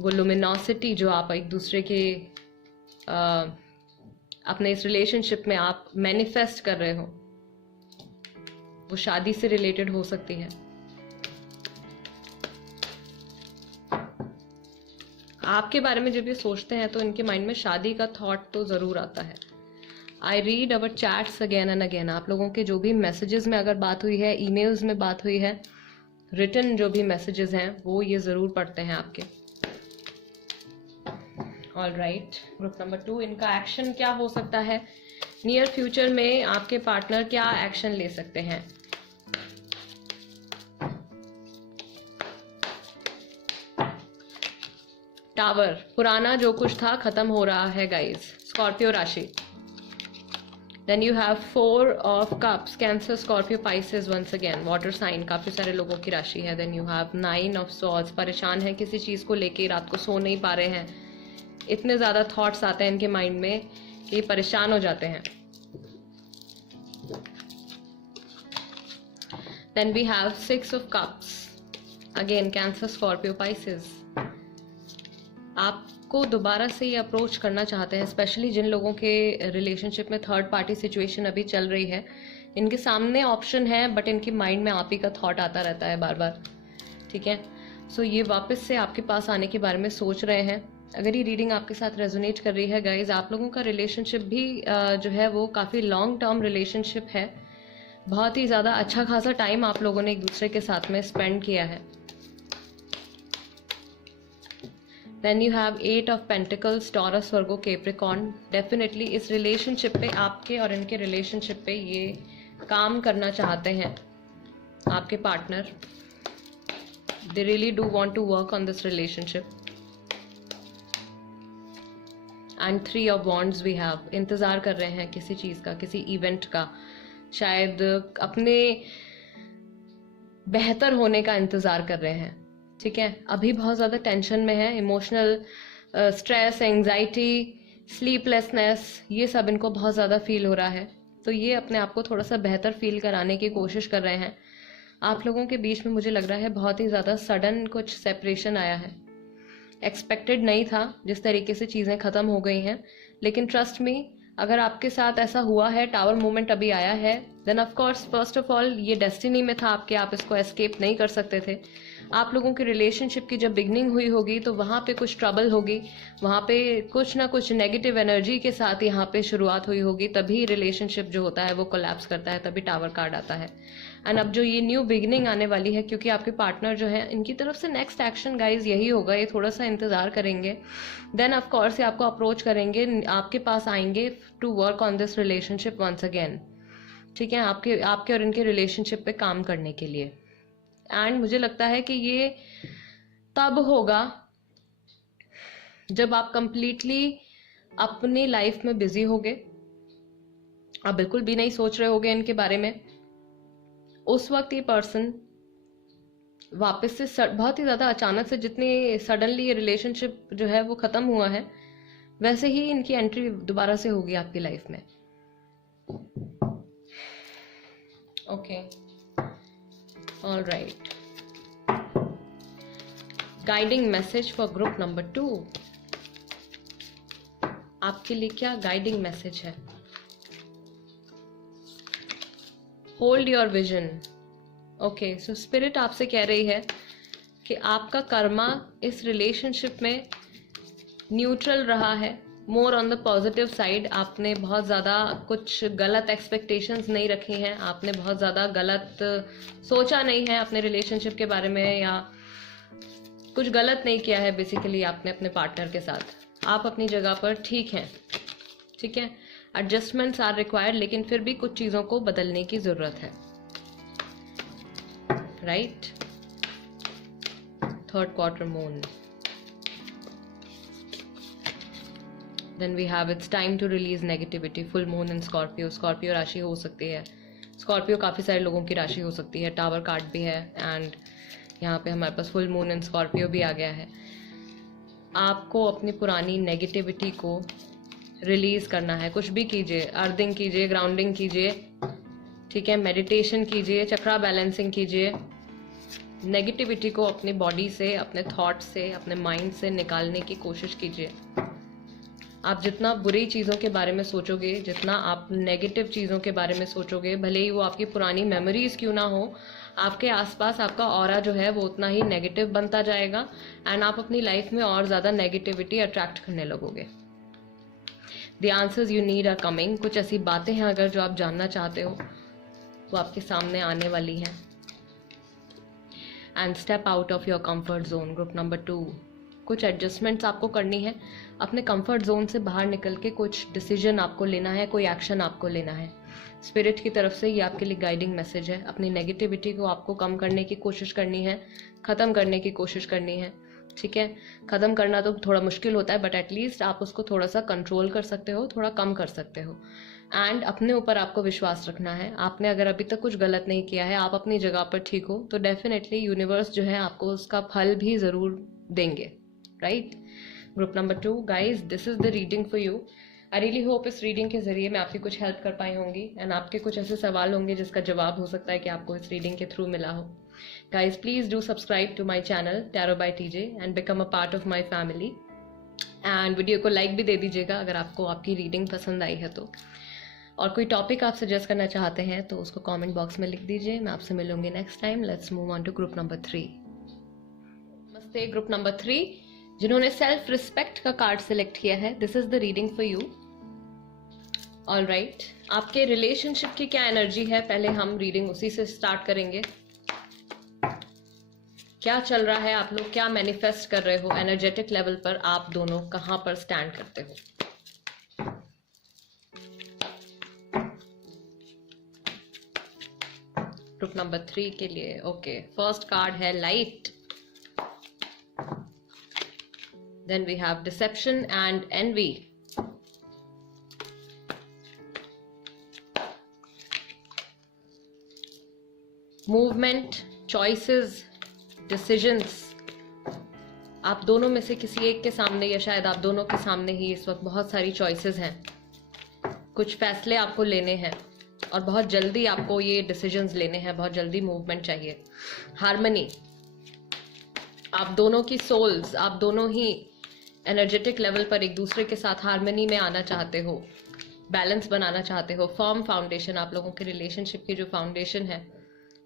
वो लुमिनोसिटी जो आप एक दूसरे के अपने इस रिलेशनशिप में आप मैनिफेस्ट कर रहे हो, वो शादी से रिलेटेड हो सकती है। आपके बारे में जब ये सोचते हैं तो इनके माइंड में शादी का थॉट तो जरूर आता है। I read our chats again and again. आप लोगों के जो भी मैसेजेस में अगर बात हुई है, ईमेल्स में बात हुई है, रिटन जो भी मैसेजेस हैं, वो ये जरूर पढ़ते हैं आपके। ऑल राइट, ग्रुप नंबर 2, इनका एक्शन क्या हो सकता है? नियर फ्यूचर में आपके पार्टनर क्या एक्शन ले सकते हैं? टावर, पुराना जो कुछ था खत्म हो रहा है गाइस। स्कॉर्पियो राशि। Then you have 4 of cups, Cancer, Scorpio, Pisces, once again water sign, काफी सारे लोगों की राशि है। Then you have 9 of swords, परेशान है किसी चीज को लेके, रात को सो नहीं पा रहे हैं, इतने ज्यादा थॉट्स आते हैं इनके माइंड में कि परेशान हो जाते हैं। Then we have 6 of cups, again Cancer, Scorpio, Pisces. आपको दोबारा से ये अप्रोच करना चाहते हैं, स्पेशली जिन लोगों के रिलेशनशिप में थर्ड पार्टी सिचुएशन अभी चल रही है। इनके सामने ऑप्शन है, बट इनके माइंड में आप ही का थॉट आता रहता है बार बार, ठीक है। सो ये वापस से आपके पास आने के बारे में सोच रहे हैं। अगर ये रीडिंग आपके साथ रेजोनेट कर रही है गाइज, आप लोगों का रिलेशनशिप भी जो है वो काफ़ी लॉन्ग टर्म रिलेशनशिप है। बहुत ही ज़्यादा अच्छा खासा टाइम आप लोगों ने एक दूसरे के साथ में स्पेंड किया है। Then you have 8 of pentacles, Taurus, Virgo, Capricorn. Definitely इस रिलेशनशिप पे, आपके और इनके रिलेशनशिप पे ये काम करना चाहते हैं आपके partner. They really do want to work on this relationship. And 3 of wands we have, इंतज़ार कर रहे हैं किसी चीज़ का, किसी इवेंट का, शायद अपने बेहतर होने का इंतज़ार कर रहे हैं, ठीक है। अभी बहुत ज़्यादा टेंशन में है, इमोशनल स्ट्रेस, एंजाइटी, स्लीपलेसनेस, ये सब इनको बहुत ज़्यादा फील हो रहा है। तो ये अपने आप को थोड़ा सा बेहतर फील कराने की कोशिश कर रहे हैं। आप लोगों के बीच में मुझे लग रहा है बहुत ही ज़्यादा सडन कुछ सेपरेशन आया है, एक्सपेक्टेड नहीं था जिस तरीके से चीज़ें ख़त्म हो गई हैं। लेकिन ट्रस्ट मी, अगर आपके साथ ऐसा हुआ है, टावर मूवमेंट अभी आया है, then of course first of all ये डेस्टिनी में था आपके, आप इसको एस्केप नहीं कर सकते थे। आप लोगों की रिलेशनशिप की जब बिगनिंग हुई होगी तो वहाँ पे कुछ ट्रबल होगी, वहाँ पे कुछ ना कुछ नेगेटिव एनर्जी के साथ यहाँ पे शुरुआत हुई होगी, तभी रिलेशनशिप जो होता है वो कोलैप्स करता है, तभी टावर कार्ड आता है। एंड अब जो ये न्यू बिगनिंग आने वाली है, क्योंकि आपके पार्टनर जो है इनकी तरफ से नेक्स्ट एक्शन गाइज यही होगा, ये थोड़ा सा इंतजार करेंगे, देन ऑफ कोर्स ये आपको अप्रोच करेंगे, आपके पास आएंगे to work on this relationship once again. ठीक है, आपके और इनके रिलेशनशिप पे काम करने के लिए। एंड मुझे लगता है कि ये तब होगा जब आप कंप्लीटली अपनी लाइफ में बिजी होगे, आप बिल्कुल भी नहीं सोच रहे होगे इनके बारे में। उस वक्त ये पर्सन वापस से बहुत ही ज्यादा अचानक से, जितनी सडनली ये रिलेशनशिप जो है वो खत्म हुआ है, वैसे ही इनकी एंट्री दोबारा से होगी आपकी लाइफ में। Okay, alright. Guiding message for group number 2, आपके लिए क्या गाइडिंग मैसेज है? Hold your vision. Okay, so spirit आपसे कह रही है कि आपका कर्मा इस रिलेशनशिप में न्यूट्रल रहा है, more on the positive side. आपने बहुत ज़्यादा कुछ गलत एक्सपेक्टेशंस नहीं रखी हैं, आपने बहुत ज़्यादा गलत सोचा नहीं है अपने रिलेशनशिप के बारे में, या कुछ गलत नहीं किया है बेसिकली आपने अपने पार्टनर के साथ। आप अपनी जगह पर ठीक हैं, ठीक है। एडजस्टमेंट्स आर रिक्वायर्ड, लेकिन फिर भी कुछ चीज़ों को बदलने की ज़रूरत है, right. Third quarter moon, then we have it's time to release negativity. Full moon in Scorpio, Scorpio राशि हो सकती है, स्कॉर्पियो काफ़ी सारे लोगों की राशि हो सकती है। टावर कार्ड भी है एंड यहाँ पे हमारे पास फुल मून इन स्कॉर्पियो भी आ गया है। आपको अपनी पुरानी नेगेटिविटी को रिलीज करना है। कुछ भी कीजिए, अर्थिंग कीजिए, ग्राउंडिंग कीजिए, ठीक है, मेडिटेशन कीजिए, चक्रा बैलेंसिंग कीजिए। नेगेटिविटी को अपनी बॉडी से, अपने थॉट से, अपने माइंड से निकालने की कोशिश कीजिए। आप जितना बुरी चीज़ों के बारे में सोचोगे, जितना आप नेगेटिव चीज़ों के बारे में सोचोगे, भले ही वो आपकी पुरानी मेमोरीज क्यों ना हो, आपके आसपास आपका ऑरा जो है वो उतना ही नेगेटिव बनता जाएगा एंड आप अपनी लाइफ में और ज़्यादा नेगेटिविटी अट्रैक्ट करने लगोगे। The answers you need are coming. कुछ ऐसी बातें हैं अगर जो आप जानना चाहते हो वो आपके सामने आने वाली हैं। And step out of your comfort zone, group number 2। कुछ एडजस्टमेंट्स आपको करनी है, अपने कंफर्ट जोन से बाहर निकल के कुछ डिसीजन आपको लेना है, कोई एक्शन आपको लेना है। स्पिरिट की तरफ से ये आपके लिए गाइडिंग मैसेज है। अपनी नेगेटिविटी को आपको कम करने की कोशिश करनी है, ख़त्म करने की कोशिश करनी है, ठीक है। ख़त्म करना तो थोड़ा मुश्किल होता है, बट एटलीस्ट आप उसको थोड़ा सा कंट्रोल कर सकते हो, थोड़ा कम कर सकते हो। एंड अपने ऊपर आपको विश्वास रखना है। आपने अगर अभी तक कुछ गलत नहीं किया है, आप अपनी जगह पर ठीक हो, तो डेफिनेटली यूनिवर्स जो है आपको उसका फल भी ज़रूर देंगे, right. Group number 2, guys this is the reading for you. I really hope इस रीडिंग के जरिए मैं आपकी कुछ हेल्प कर पाई होंगी एंड आपके कुछ ऐसे सवाल होंगे जिसका जवाब हो सकता है कि आपको इस रीडिंग के थ्रू मिला हो। Guys, please do subscribe to my channel Tarot by TJ and become a part of my family. And video को लाइक भी दे दीजिएगा अगर आपको आपकी रीडिंग पसंद आई है तो। और कोई टॉपिक आप सजेस्ट करना चाहते हैं तो उसको कमेंट बॉक्स में लिख दीजिए। मैं आपसे मिलूंगी next time. Let's move on to group number 3। नमस्ते ग्रुप नंबर 3, जिन्होंने सेल्फ रिस्पेक्ट का कार्ड सिलेक्ट किया है, this is the reading for you. Alright, आपके रिलेशनशिप की क्या एनर्जी है, पहले हम रीडिंग उसी से स्टार्ट करेंगे। क्या चल रहा है, आप लोग क्या मैनिफेस्ट कर रहे हो एनर्जेटिक लेवल पर, आप दोनों कहां पर स्टैंड करते हो। ग्रुप नंबर 3 के लिए ओके, फर्स्ट कार्ड है light, then we have deception and envy. Movement, choices, decisions. आप दोनों में से किसी एक के सामने या शायद आप दोनों के सामने ही इस वक्त बहुत सारी चॉइसेस हैं। कुछ फैसले आपको लेने हैं और बहुत जल्दी आपको ये डिसीजंस लेने हैं, बहुत जल्दी मूवमेंट चाहिए। हार्मनी, आप दोनों की सोल्स, आप दोनों ही एनर्जेटिक लेवल पर एक दूसरे के साथ हार्मनी में आना चाहते हो, बैलेंस बनाना चाहते हो। फर्म फाउंडेशन, आप लोगों के रिलेशनशिप की जो फाउंडेशन है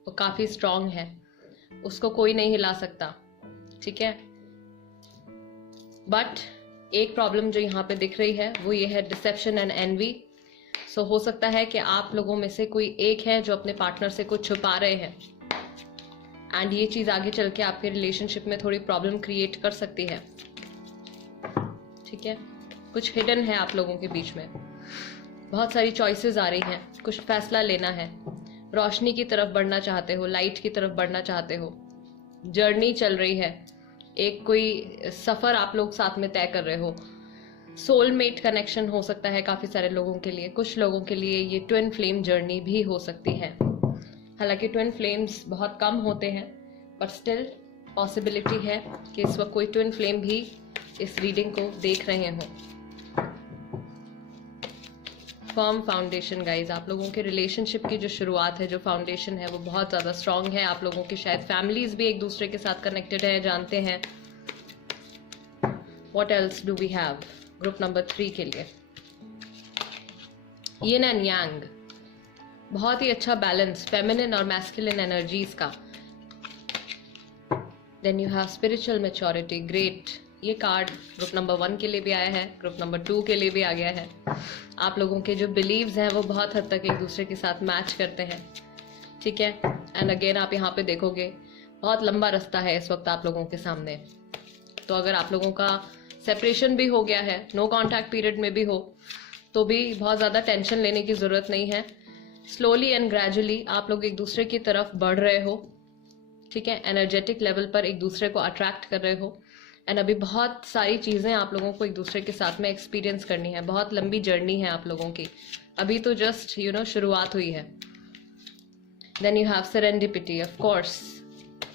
वो काफ़ी स्ट्रांग है। उसको कोई नहीं हिला सकता, ठीक है। बट एक प्रॉब्लम जो यहाँ पे दिख रही है वो ये है डिसेप्शन एंड एनवी। सो हो सकता है कि आप लोगों में से कोई एक है जो अपने पार्टनर से कुछ छुपा रहे हैं, एंड ये चीज आगे चल के आपके रिलेशनशिप में थोड़ी प्रॉब्लम क्रिएट कर सकती है, ठीक है। कुछ हिडन है आप लोगों के बीच में, बहुत सारी चॉइसेस आ रही हैं, कुछ फैसला लेना है, रोशनी की तरफ बढ़ना चाहते हो, लाइट की तरफ बढ़ना चाहते हो, जर्नी चल रही है, एक कोई सफर आप लोग साथ में तय कर रहे हो। सोलमेट कनेक्शन हो सकता है काफी सारे लोगों के लिए, कुछ लोगों के लिए ये ट्विन फ्लेम जर्नी भी हो सकती है। हालांकि ट्विन फ्लेम्स बहुत कम होते हैं, बट स्टिल पॉसिबिलिटी है कि इस वक्त कोई ट्विन फ्लेम भी इस रीडिंग को देख रहे हो। फर्म फाउंडेशन गाइज, आप लोगों के रिलेशनशिप की जो शुरुआत है, जो फाउंडेशन है, वो बहुत ज़्यादा स्ट्रांग है। आप लोगों की शायद फैमिलीज भी एक दूसरे के साथ कनेक्टेड है, जानते हैं। What else do we have group number 3 के लिए? यिन एंड यांग, बहुत ही अच्छा बैलेंस फेमिनिन और मैस्कुलिन एनर्जीज का। Then you have spiritual maturity, great. ये कार्ड ग्रुप नंबर 1 के लिए भी आया है, ग्रुप नंबर 2 के लिए भी आ गया है। आप लोगों के जो बिलीव्स हैं वो बहुत हद तक एक दूसरे के साथ मैच करते हैं, ठीक है। एंड अगेन आप यहाँ पे देखोगे बहुत लंबा रास्ता है इस वक्त आप लोगों के सामने। तो अगर आप लोगों का सेपरेशन भी हो गया है, नो कॉन्टैक्ट पीरियड में भी हो, तो भी बहुत ज़्यादा टेंशन लेने की ज़रूरत नहीं है। स्लोली एंड ग्रेजुअली आप लोग एक दूसरे की तरफ बढ़ रहे हो, ठीक है। एनर्जेटिक लेवल पर एक दूसरे को अट्रैक्ट कर रहे हो, एंड अभी बहुत सारी चीज़ें आप लोगों को एक दूसरे के साथ में एक्सपीरियंस करनी है। बहुत लंबी जर्नी है आप लोगों की, अभी तो जस्ट शुरुआत हुई है। Then you have serendipity, of course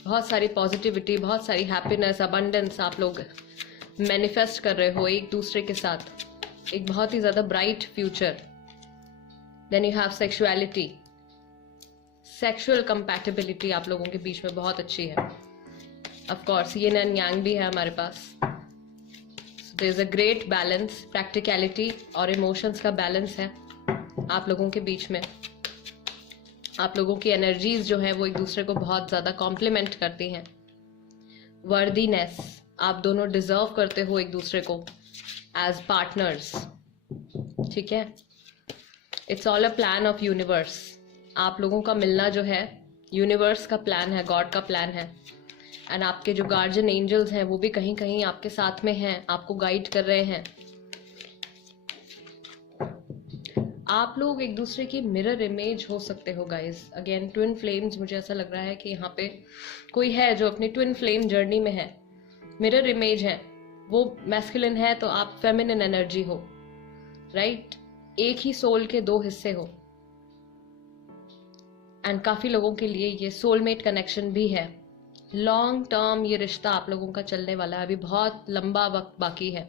बहुत सारी पॉजिटिविटी, बहुत सारी हैप्पीनेस, अबंडेंस आप लोग मैनिफेस्ट कर रहे हो एक दूसरे के साथ, एक बहुत ही ज़्यादा bright future. Then you have sexuality, sexual compatibility आप लोगों के बीच में बहुत अच्छी है। Of course yin and yang भी है हमारे पास। There is a great balance, practicality और इमोशंस का बैलेंस है आप लोगों के बीच में। आप लोगों की एनर्जीज जो है वो एक दूसरे को बहुत ज़्यादा कॉम्प्लीमेंट करती हैं। वर्दीनेस, आप दोनों डिजर्व करते हो एक दूसरे को एज पार्टनर्स, ठीक है। It's all a plan of universe, आप लोगों का मिलना जो है यूनिवर्स का प्लान है, गॉड का प्लान है। एंड आपके जो गार्जियन एंजल्स हैं वो भी कहीं कहीं आपके साथ में हैं, आपको गाइड कर रहे हैं। आप लोग एक दूसरे की मिरर इमेज हो सकते हो गाइस। अगेन ट्विन फ्लेम्स, मुझे ऐसा लग रहा है कि यहाँ पे कोई है जो अपनी ट्विन फ्लेम जर्नी में है, मिरर इमेज है। वो मैस्कुलिन है तो आप फेमिनिन एनर्जी हो, राइट। एक ही सोल के दो हिस्से हो, एंड काफी लोगों के लिए ये सोलमेट कनेक्शन भी है। लॉन्ग टर्म ये रिश्ता आप लोगों का चलने वाला है, अभी बहुत लंबा वक्त बाकी है,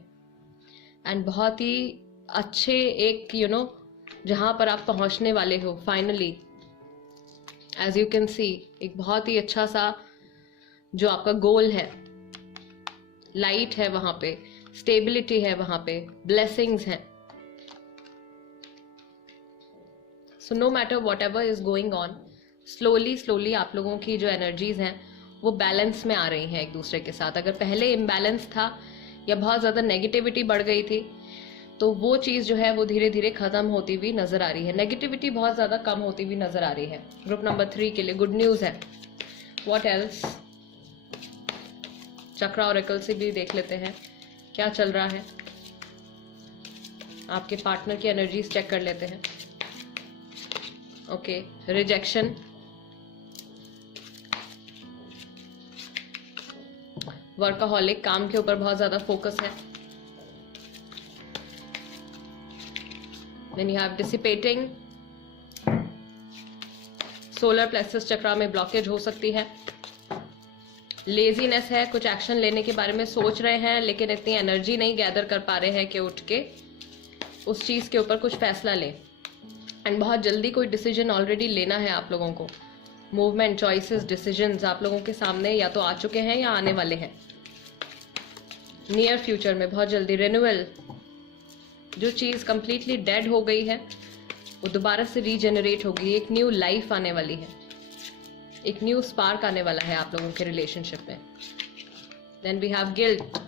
एंड बहुत ही अच्छे एक जहां पर आप पहुंचने वाले हो finally. As you can see, एक बहुत ही अच्छा सा जो आपका गोल है, लाइट है वहां पे, स्टेबिलिटी है वहां पे, ब्लेसिंग्स हैं। So no matter whatever is going on, slowly slowly आप लोगों की जो एनर्जीज हैं वो बैलेंस में आ रही हैं एक दूसरे के साथ। अगर पहले इम्बैलेंस था या बहुत ज़्यादा नेगेटिविटी बढ़ गई थी, तो वो चीज़ जो है वो धीरे धीरे ख़त्म होती हुई नज़र आ रही है। नेगेटिविटी बहुत ज़्यादा कम होती हुई नज़र आ रही है। ग्रुप नंबर 3 के लिए गुड न्यूज़ है। What else? चक्रा ऑरेकल से भी देख लेते हैं क्या चल रहा है। आपके पार्टनर की एनर्जीज चेक कर लेते हैं। ओके, रिजेक्शन, वर्कaholic, काम के ऊपर बहुत ज्यादा फोकस है। Then you have dissipating, solar plexus chakra में ब्लॉकेज हो सकती है। लेजीनेस है, कुछ एक्शन लेने के बारे में सोच रहे हैं लेकिन इतनी एनर्जी नहीं गैदर कर पा रहे हैं कि उठ के उस चीज के ऊपर कुछ फैसला लें। एंड बहुत जल्दी कोई डिसीजन ऑलरेडी लेना है आप लोगों को। मूवमेंट, चॉइसेस, डिसीजंस आप लोगों के सामने या तो आ चुके हैं या आने वाले हैं नियर फ्यूचर में। बहुत जल्दी रिन्यूअल, जो चीज़ कंप्लीटली डेड हो गई है वो दोबारा से रीजेनरेट होगी, एक न्यू लाइफ आने वाली है। एक न्यू स्पार्क आने वाला है आप लोगों के रिलेशनशिप में। Then we have guilt,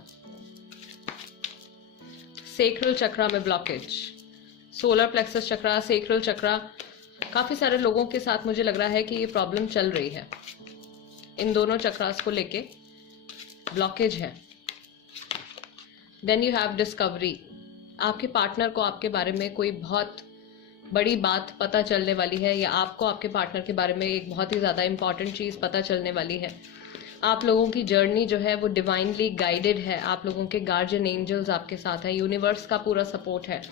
sacral chakra में blockage, solar plexus chakra, sacral chakra, काफी सारे लोगों के साथ मुझे लग रहा है कि ये प्रॉब्लम चल रही है, इन दोनों चक्रास को लेके ब्लॉकेज है। देन यू हैव डिस्कवरी, आपके पार्टनर को आपके बारे में कोई बहुत बड़ी बात पता चलने वाली है, या आपको आपके पार्टनर के बारे में एक बहुत ही ज़्यादा इंपॉर्टेंट चीज़ पता चलने वाली है। आप लोगों की जर्नी जो है वो डिवाइनली गाइडेड है, आप लोगों के गार्जियन एंजल्स आपके साथ हैं, यूनिवर्स का पूरा सपोर्ट है।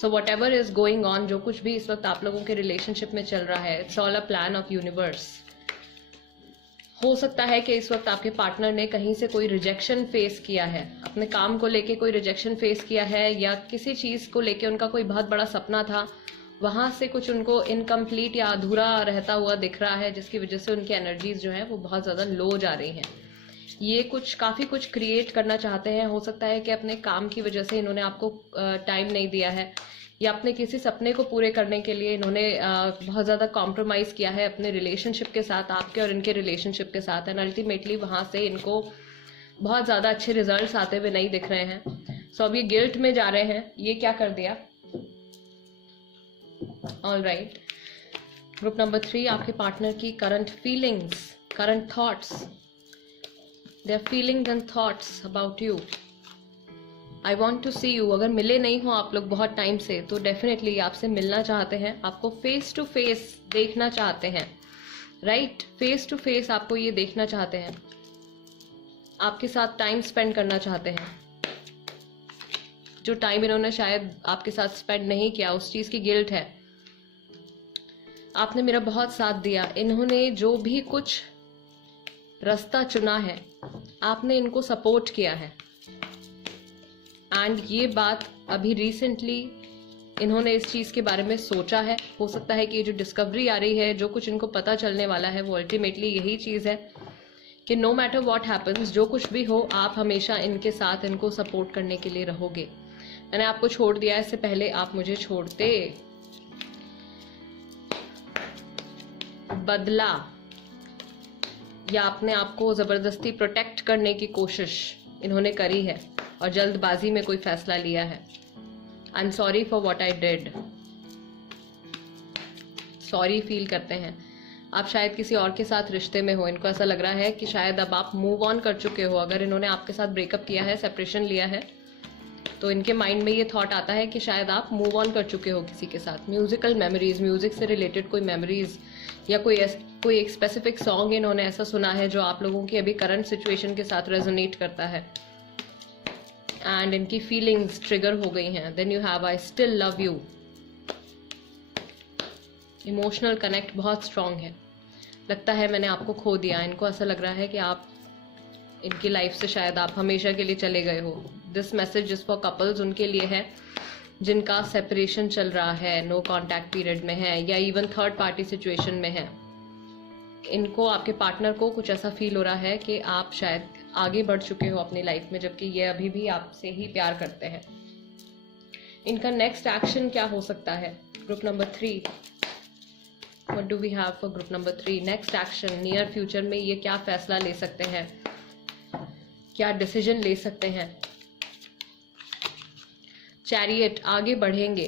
So what ever is going on, जो कुछ भी इस वक्त आप लोगों के रिलेशनशिप में चल रहा है, it's all a plan of universe. हो सकता है कि इस वक्त आपके पार्टनर ने कहीं से कोई रिजेक्शन फेस किया है, अपने काम को लेके कोई रिजेक्शन फेस किया है, या किसी चीज़ को लेके उनका कोई बहुत बड़ा सपना था, वहाँ से कुछ उनको इनकम्प्लीट या अधूरा रहता हुआ दिख रहा है, जिसकी वजह से उनकी एनर्जीज जो हैं वो बहुत ज़्यादा लो जा रही हैं। ये काफ़ी कुछ क्रिएट करना चाहते हैं, हो सकता है कि अपने काम की वजह से इन्होंने आपको टाइम नहीं दिया है, या अपने किसी सपने को पूरे करने के लिए इन्होंने बहुत ज़्यादा कॉम्प्रोमाइज़ किया है अपने रिलेशनशिप के साथ, आपके और इनके रिलेशनशिप के साथ, एंड अल्टीमेटली वहाँ से इनको बहुत ज़्यादा अच्छे रिजल्ट्स आते हुए नहीं दिख रहे हैं। सो अब ये गिल्ट में जा रहे हैं। ये क्या कर दिया? ऑल राइट, ग्रुप नंबर 3, आपके पार्टनर की current feelings, current thoughts, their feelings and thoughts about you. I want to see you, अगर मिले नहीं हो आप लोग बहुत टाइम से, तो डेफिनेटली आपसे मिलना चाहते हैं, आपको फेस टू फेस देखना चाहते हैं, राइट? फेस टू फेस आपको ये देखना चाहते हैं, आपके साथ टाइम स्पेंड करना चाहते हैं। जो टाइम इन्होंने शायद आपके साथ स्पेंड नहीं किया, उस चीज़ की गिल्ट है। आपने मेरा बहुत साथ दिया, इन्होंने जो भी कुछ रास्ता चुना है, आपने इनको सपोर्ट किया है, एंड ये बात अभी रिसेंटली इन्होंने इस चीज़ के बारे में सोचा है। हो सकता है कि ये जो डिस्कवरी आ रही है, जो कुछ इनको पता चलने वाला है, वो अल्टीमेटली यही चीज़ है कि नो मैटर व्हाट हैपन्स, जो कुछ भी हो, आप हमेशा इनके साथ इनको सपोर्ट करने के लिए रहोगे। मैंने आपको छोड़ दिया, इससे पहले आप मुझे छोड़ते। बदला, या अपने आप को ज़बरदस्ती प्रोटेक्ट करने की कोशिश इन्होंने करी है, और जल्दबाजी में कोई फैसला लिया है। आई am sorry for what I did, sorry feel करते हैं। आप शायद किसी और के साथ रिश्ते में हो, इनको ऐसा लग रहा है कि शायद अब आप मूव ऑन कर चुके हो। अगर इन्होंने आपके साथ ब्रेकअप किया है, सेपरेशन लिया है, तो इनके माइंड में ये थॉट आता है कि शायद आप मूव ऑन कर चुके हो किसी के साथ। म्यूजिकल मेमोरीज, म्यूजिक से रिलेटेड कोई मेमोरीज, या कोई एक स्पेसिफिक सॉन्ग इन्होंने ऐसा सुना है जो आप लोगों की अभी करंट सिचुएशन के साथ रेजोनेट करता है, एंड इनकी फीलिंग्स ट्रिगर हो गई हैं। Then you have I still love you, emotional connect बहुत स्ट्रांग है। लगता है मैंने आपको खो दिया, इनको ऐसा लग रहा है कि आप इनकी लाइफ से शायद आप हमेशा के लिए चले गए हो। This message is for couples, उनके लिए है जिनका सेपरेशन चल रहा है, नो कॉन्टैक्ट पीरियड में है, या इवन थर्ड पार्टी सिचुएशन में है। इनको, आपके पार्टनर को कुछ ऐसा फील हो रहा है कि आप शायद आगे बढ़ चुके हो अपनी लाइफ में, जबकि ये अभी भी आपसे ही प्यार करते हैं। इनका नेक्स्ट एक्शन क्या हो सकता है? Group number 3, what do we have for group number 3? Next action, near future में ये क्या फैसला ले सकते हैं, क्या डिसीजन ले सकते हैं? चैरियट, आगे बढ़ेंगे,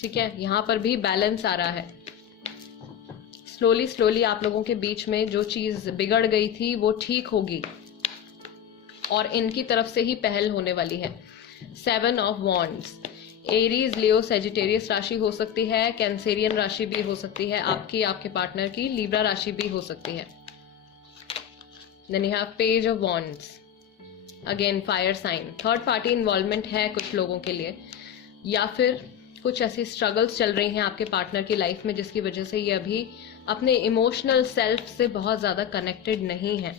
ठीक है? यहाँ पर भी बैलेंस आ रहा है। स्लोली स्लोली आप लोगों के बीच में जो चीज़ बिगड़ गई थी वो ठीक होगी, और इनकी तरफ से ही पहल होने वाली है। 7 of wands, Aries, Leo, Sagittarius राशि हो सकती है, कैंसेरियन राशि भी हो सकती है आपकी, आपके पार्टनर की लिब्रा राशि भी हो सकती है। Then you have page of wands, again fire sign. Third party involvement है कुछ लोगों के लिए, या फिर कुछ ऐसी स्ट्रगल्स चल रही हैं आपके पार्टनर की लाइफ में, जिसकी वजह से ये अभी अपने इमोशनल सेल्फ से बहुत ज़्यादा कनेक्टेड नहीं है,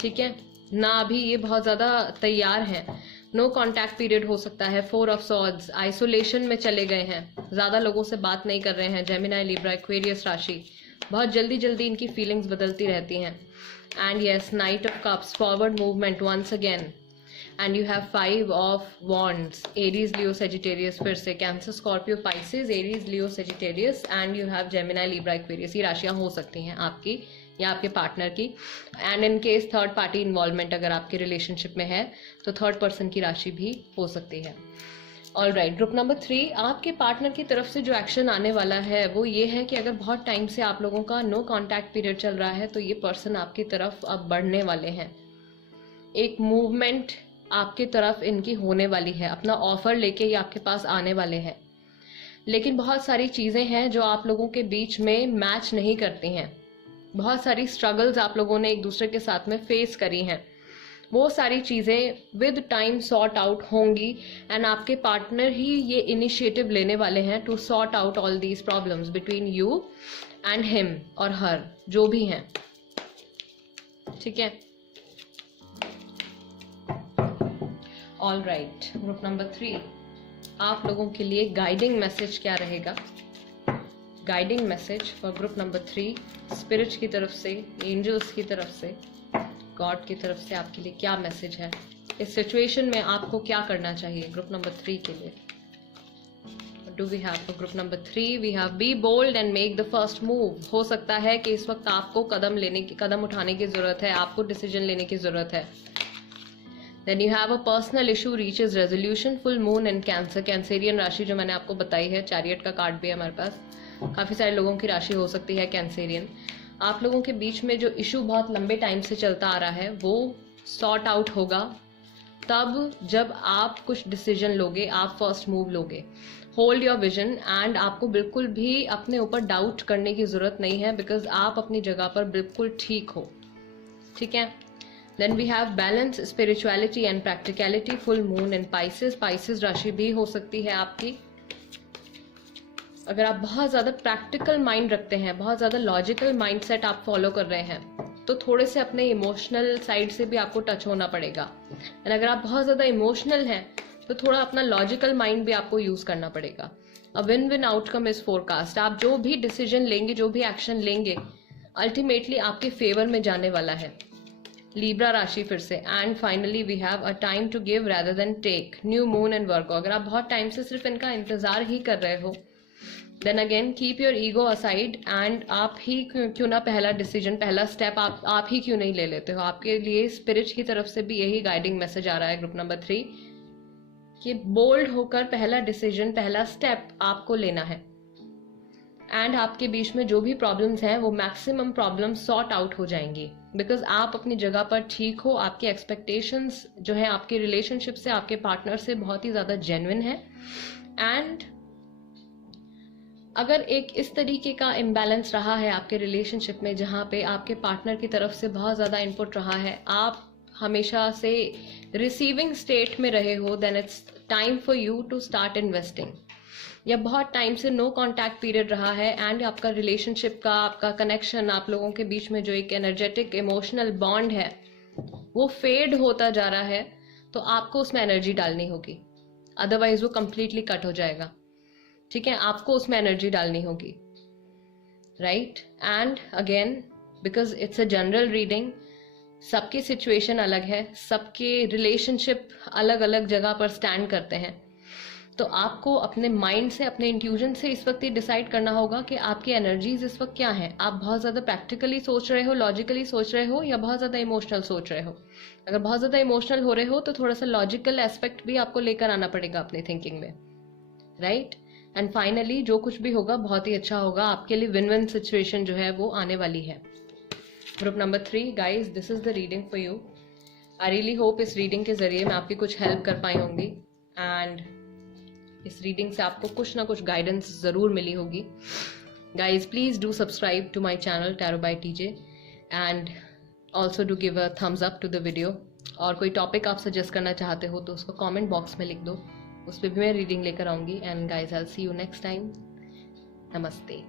ठीक है ना? अभी ये बहुत ज़्यादा तैयार हैं। नो कॉन्टैक्ट पीरियड हो सकता है। 4 ऑफ सॉर्ड्स, आइसोलेशन में चले गए हैं, ज़्यादा लोगों से बात नहीं कर रहे हैं। जेमिनाई, लिब्रा, एक्वेरियस राशि, बहुत जल्दी जल्दी इनकी फीलिंग्स बदलती रहती हैं। And yes, knight of cups, forward movement once again. And you have 5 of wands, Aries, Leo, Sagittarius, फिर से Cancer, Scorpio, Pisces, Aries, Leo, Sagittarius, and you have Gemini, Libra, Aquarius. ये राशियां हो सकती हैं आपकी या आपके पार्टनर की। And in case third party involvement अगर आपके रिलेशनशिप में है तो थर्ड पर्सन की राशि भी हो सकती है। ऑल राइट, ग्रुप नंबर 3, आपके पार्टनर की तरफ से जो एक्शन आने वाला है वो ये है कि अगर बहुत टाइम से आप लोगों का नो कॉन्टैक्ट पीरियड चल रहा है तो ये पर्सन आपकी तरफ अब बढ़ने वाले हैं। एक मूवमेंट आपकी तरफ इनकी होने वाली है, अपना ऑफर लेके ये आपके पास आने वाले हैं। लेकिन बहुत सारी चीज़ें हैं जो आप लोगों के बीच में मैच नहीं करती हैं। बहुत सारी स्ट्रगल्स आप लोगों ने एक दूसरे के साथ में फेस करी हैं। वो सारी चीज़ें विद टाइम सॉर्ट आउट होंगी एंड आपके पार्टनर ही ये इनिशिएटिव लेने वाले हैं to sort out all these problems between you and him और हर, जो भी हैं। ठीक है, ऑल राइट, ग्रुप नंबर 3, आप लोगों के लिए गाइडिंग मैसेज क्या रहेगा? Guiding message for group number 3, spirit की तरफ से, एंजल्स की तरफ से, गॉड की तरफ से आपके लिए क्या मैसेज है? इस सिचुएशन में आपको क्या करना चाहिए ग्रुप नंबर 3 के लिए? Do we have for group number 3? We have be bold and make the first move. हो सकता है कि इस वक्त आपको कदम उठाने की जरूरत है, आपको डिसीजन लेने की जरूरत है। Then you have a personal issue reaches resolution, full moon and Cancer, Cancerian राशि जो मैंने आपको बताई है। चैरियट का कार्ड भी है हमारे पास, काफ़ी सारे लोगों की राशि हो सकती है कैंसेरियन। आप लोगों के बीच में जो इशू बहुत लंबे टाइम से चलता आ रहा है वो सॉर्ट आउट होगा तब जब आप कुछ डिसीजन लोगे, आप फर्स्ट मूव लोगे। होल्ड योर विजन एंड आपको बिल्कुल भी अपने ऊपर डाउट करने की जरूरत नहीं है, बिकॉज आप अपनी जगह पर बिल्कुल ठीक हो। ठीक है, then we have balance, spirituality and practicality, full moon and Pisces. Pisces राशि भी हो सकती है आपकी। अगर आप बहुत ज़्यादा प्रैक्टिकल माइंड रखते हैं, बहुत ज़्यादा लॉजिकल माइंडसेट आप फॉलो कर रहे हैं, तो थोड़े से अपने इमोशनल साइड से भी आपको टच होना पड़ेगा। एंड अगर आप बहुत ज़्यादा इमोशनल हैं तो थोड़ा अपना लॉजिकल माइंड भी आपको यूज़ करना पड़ेगा। A win win outcome is forecast. आप जो भी डिसीजन लेंगे, जो भी एक्शन लेंगे, अल्टीमेटली आपके फेवर में जाने वाला है। लीब्रा राशि फिर से। And finally we have a time to give rather than take, new moon and Virgo. अगर आप बहुत टाइम से सिर्फ इनका इंतजार ही कर रहे हो, then again keep your ego aside and आप ही क्यों ना पहला डिसीजन, पहला स्टेप आप ही क्यों नहीं ले लेते हो? आपके लिए स्पिरिट की तरफ से भी यही गाइडिंग मैसेज आ रहा है ग्रुप नंबर 3 कि बोल्ड होकर पहला डिसीजन, पहला स्टेप आपको लेना है। एंड आपके बीच में जो भी प्रॉब्लम्स हैं वो मैक्सिमम प्रॉब्लम्स सॉर्ट आउट हो जाएंगी, बिकॉज आप अपनी जगह पर ठीक हो। आपकी एक्सपेक्टेशंस जो है आपके रिलेशनशिप से, आपके पार्टनर से बहुत ही ज़्यादा जेन्युइन है। एंड अगर एक इस तरीके का इम्बैलेंस रहा है आपके रिलेशनशिप में जहाँ पे आपके पार्टनर की तरफ से बहुत ज़्यादा इनपुट रहा है, आप हमेशा से रिसीविंग स्टेट में रहे हो, then it's time for you to start investing. या बहुत टाइम से नो कॉन्टैक्ट पीरियड रहा है एंड आपका रिलेशनशिप का, आपका कनेक्शन, आप लोगों के बीच में जो एक एनर्जेटिक इमोशनल बॉन्ड है वो फेड होता जा रहा है, तो आपको उसमें एनर्जी डालनी होगी, अदरवाइज वो कंप्लीटली कट हो जाएगा। ठीक है, आपको उसमें एनर्जी डालनी होगी, right? And again because it's a general reading, सबकी सिचुएशन अलग है, सबके रिलेशनशिप अलग अलग जगह पर स्टैंड करते हैं, तो आपको अपने माइंड से, अपने इंट्यूजन से इस वक्त ये डिसाइड करना होगा कि आपकी एनर्जीज इस वक्त क्या हैं। आप बहुत ज़्यादा प्रैक्टिकली सोच रहे हो, लॉजिकली सोच रहे हो, या बहुत ज़्यादा इमोशनल सोच रहे हो। अगर बहुत ज़्यादा इमोशनल हो रहे हो तो थोड़ा सा लॉजिकल एस्पेक्ट भी आपको लेकर आना पड़ेगा अपनी थिंकिंग में, राइट? एंड फाइनली जो कुछ भी होगा बहुत ही अच्छा होगा, आपके लिए विन विन सिचुएशन जो है वो आने वाली है। Group number 3 guys, this is the reading for you. I really hope इस रीडिंग के जरिए मैं आपकी कुछ हेल्प कर पाई होंगी एंड इस रीडिंग से आपको कुछ ना कुछ गाइडेंस ज़रूर मिली होगी। Guys please do subscribe to my channel tarot by TJ and also do give a thumbs up to the video. और कोई टॉपिक आप सजेस्ट करना चाहते हो तो उसको कमेंट बॉक्स में लिख दो, उस पर भी मैं रीडिंग लेकर आऊँगी। And guys I will see you next time. नमस्ते।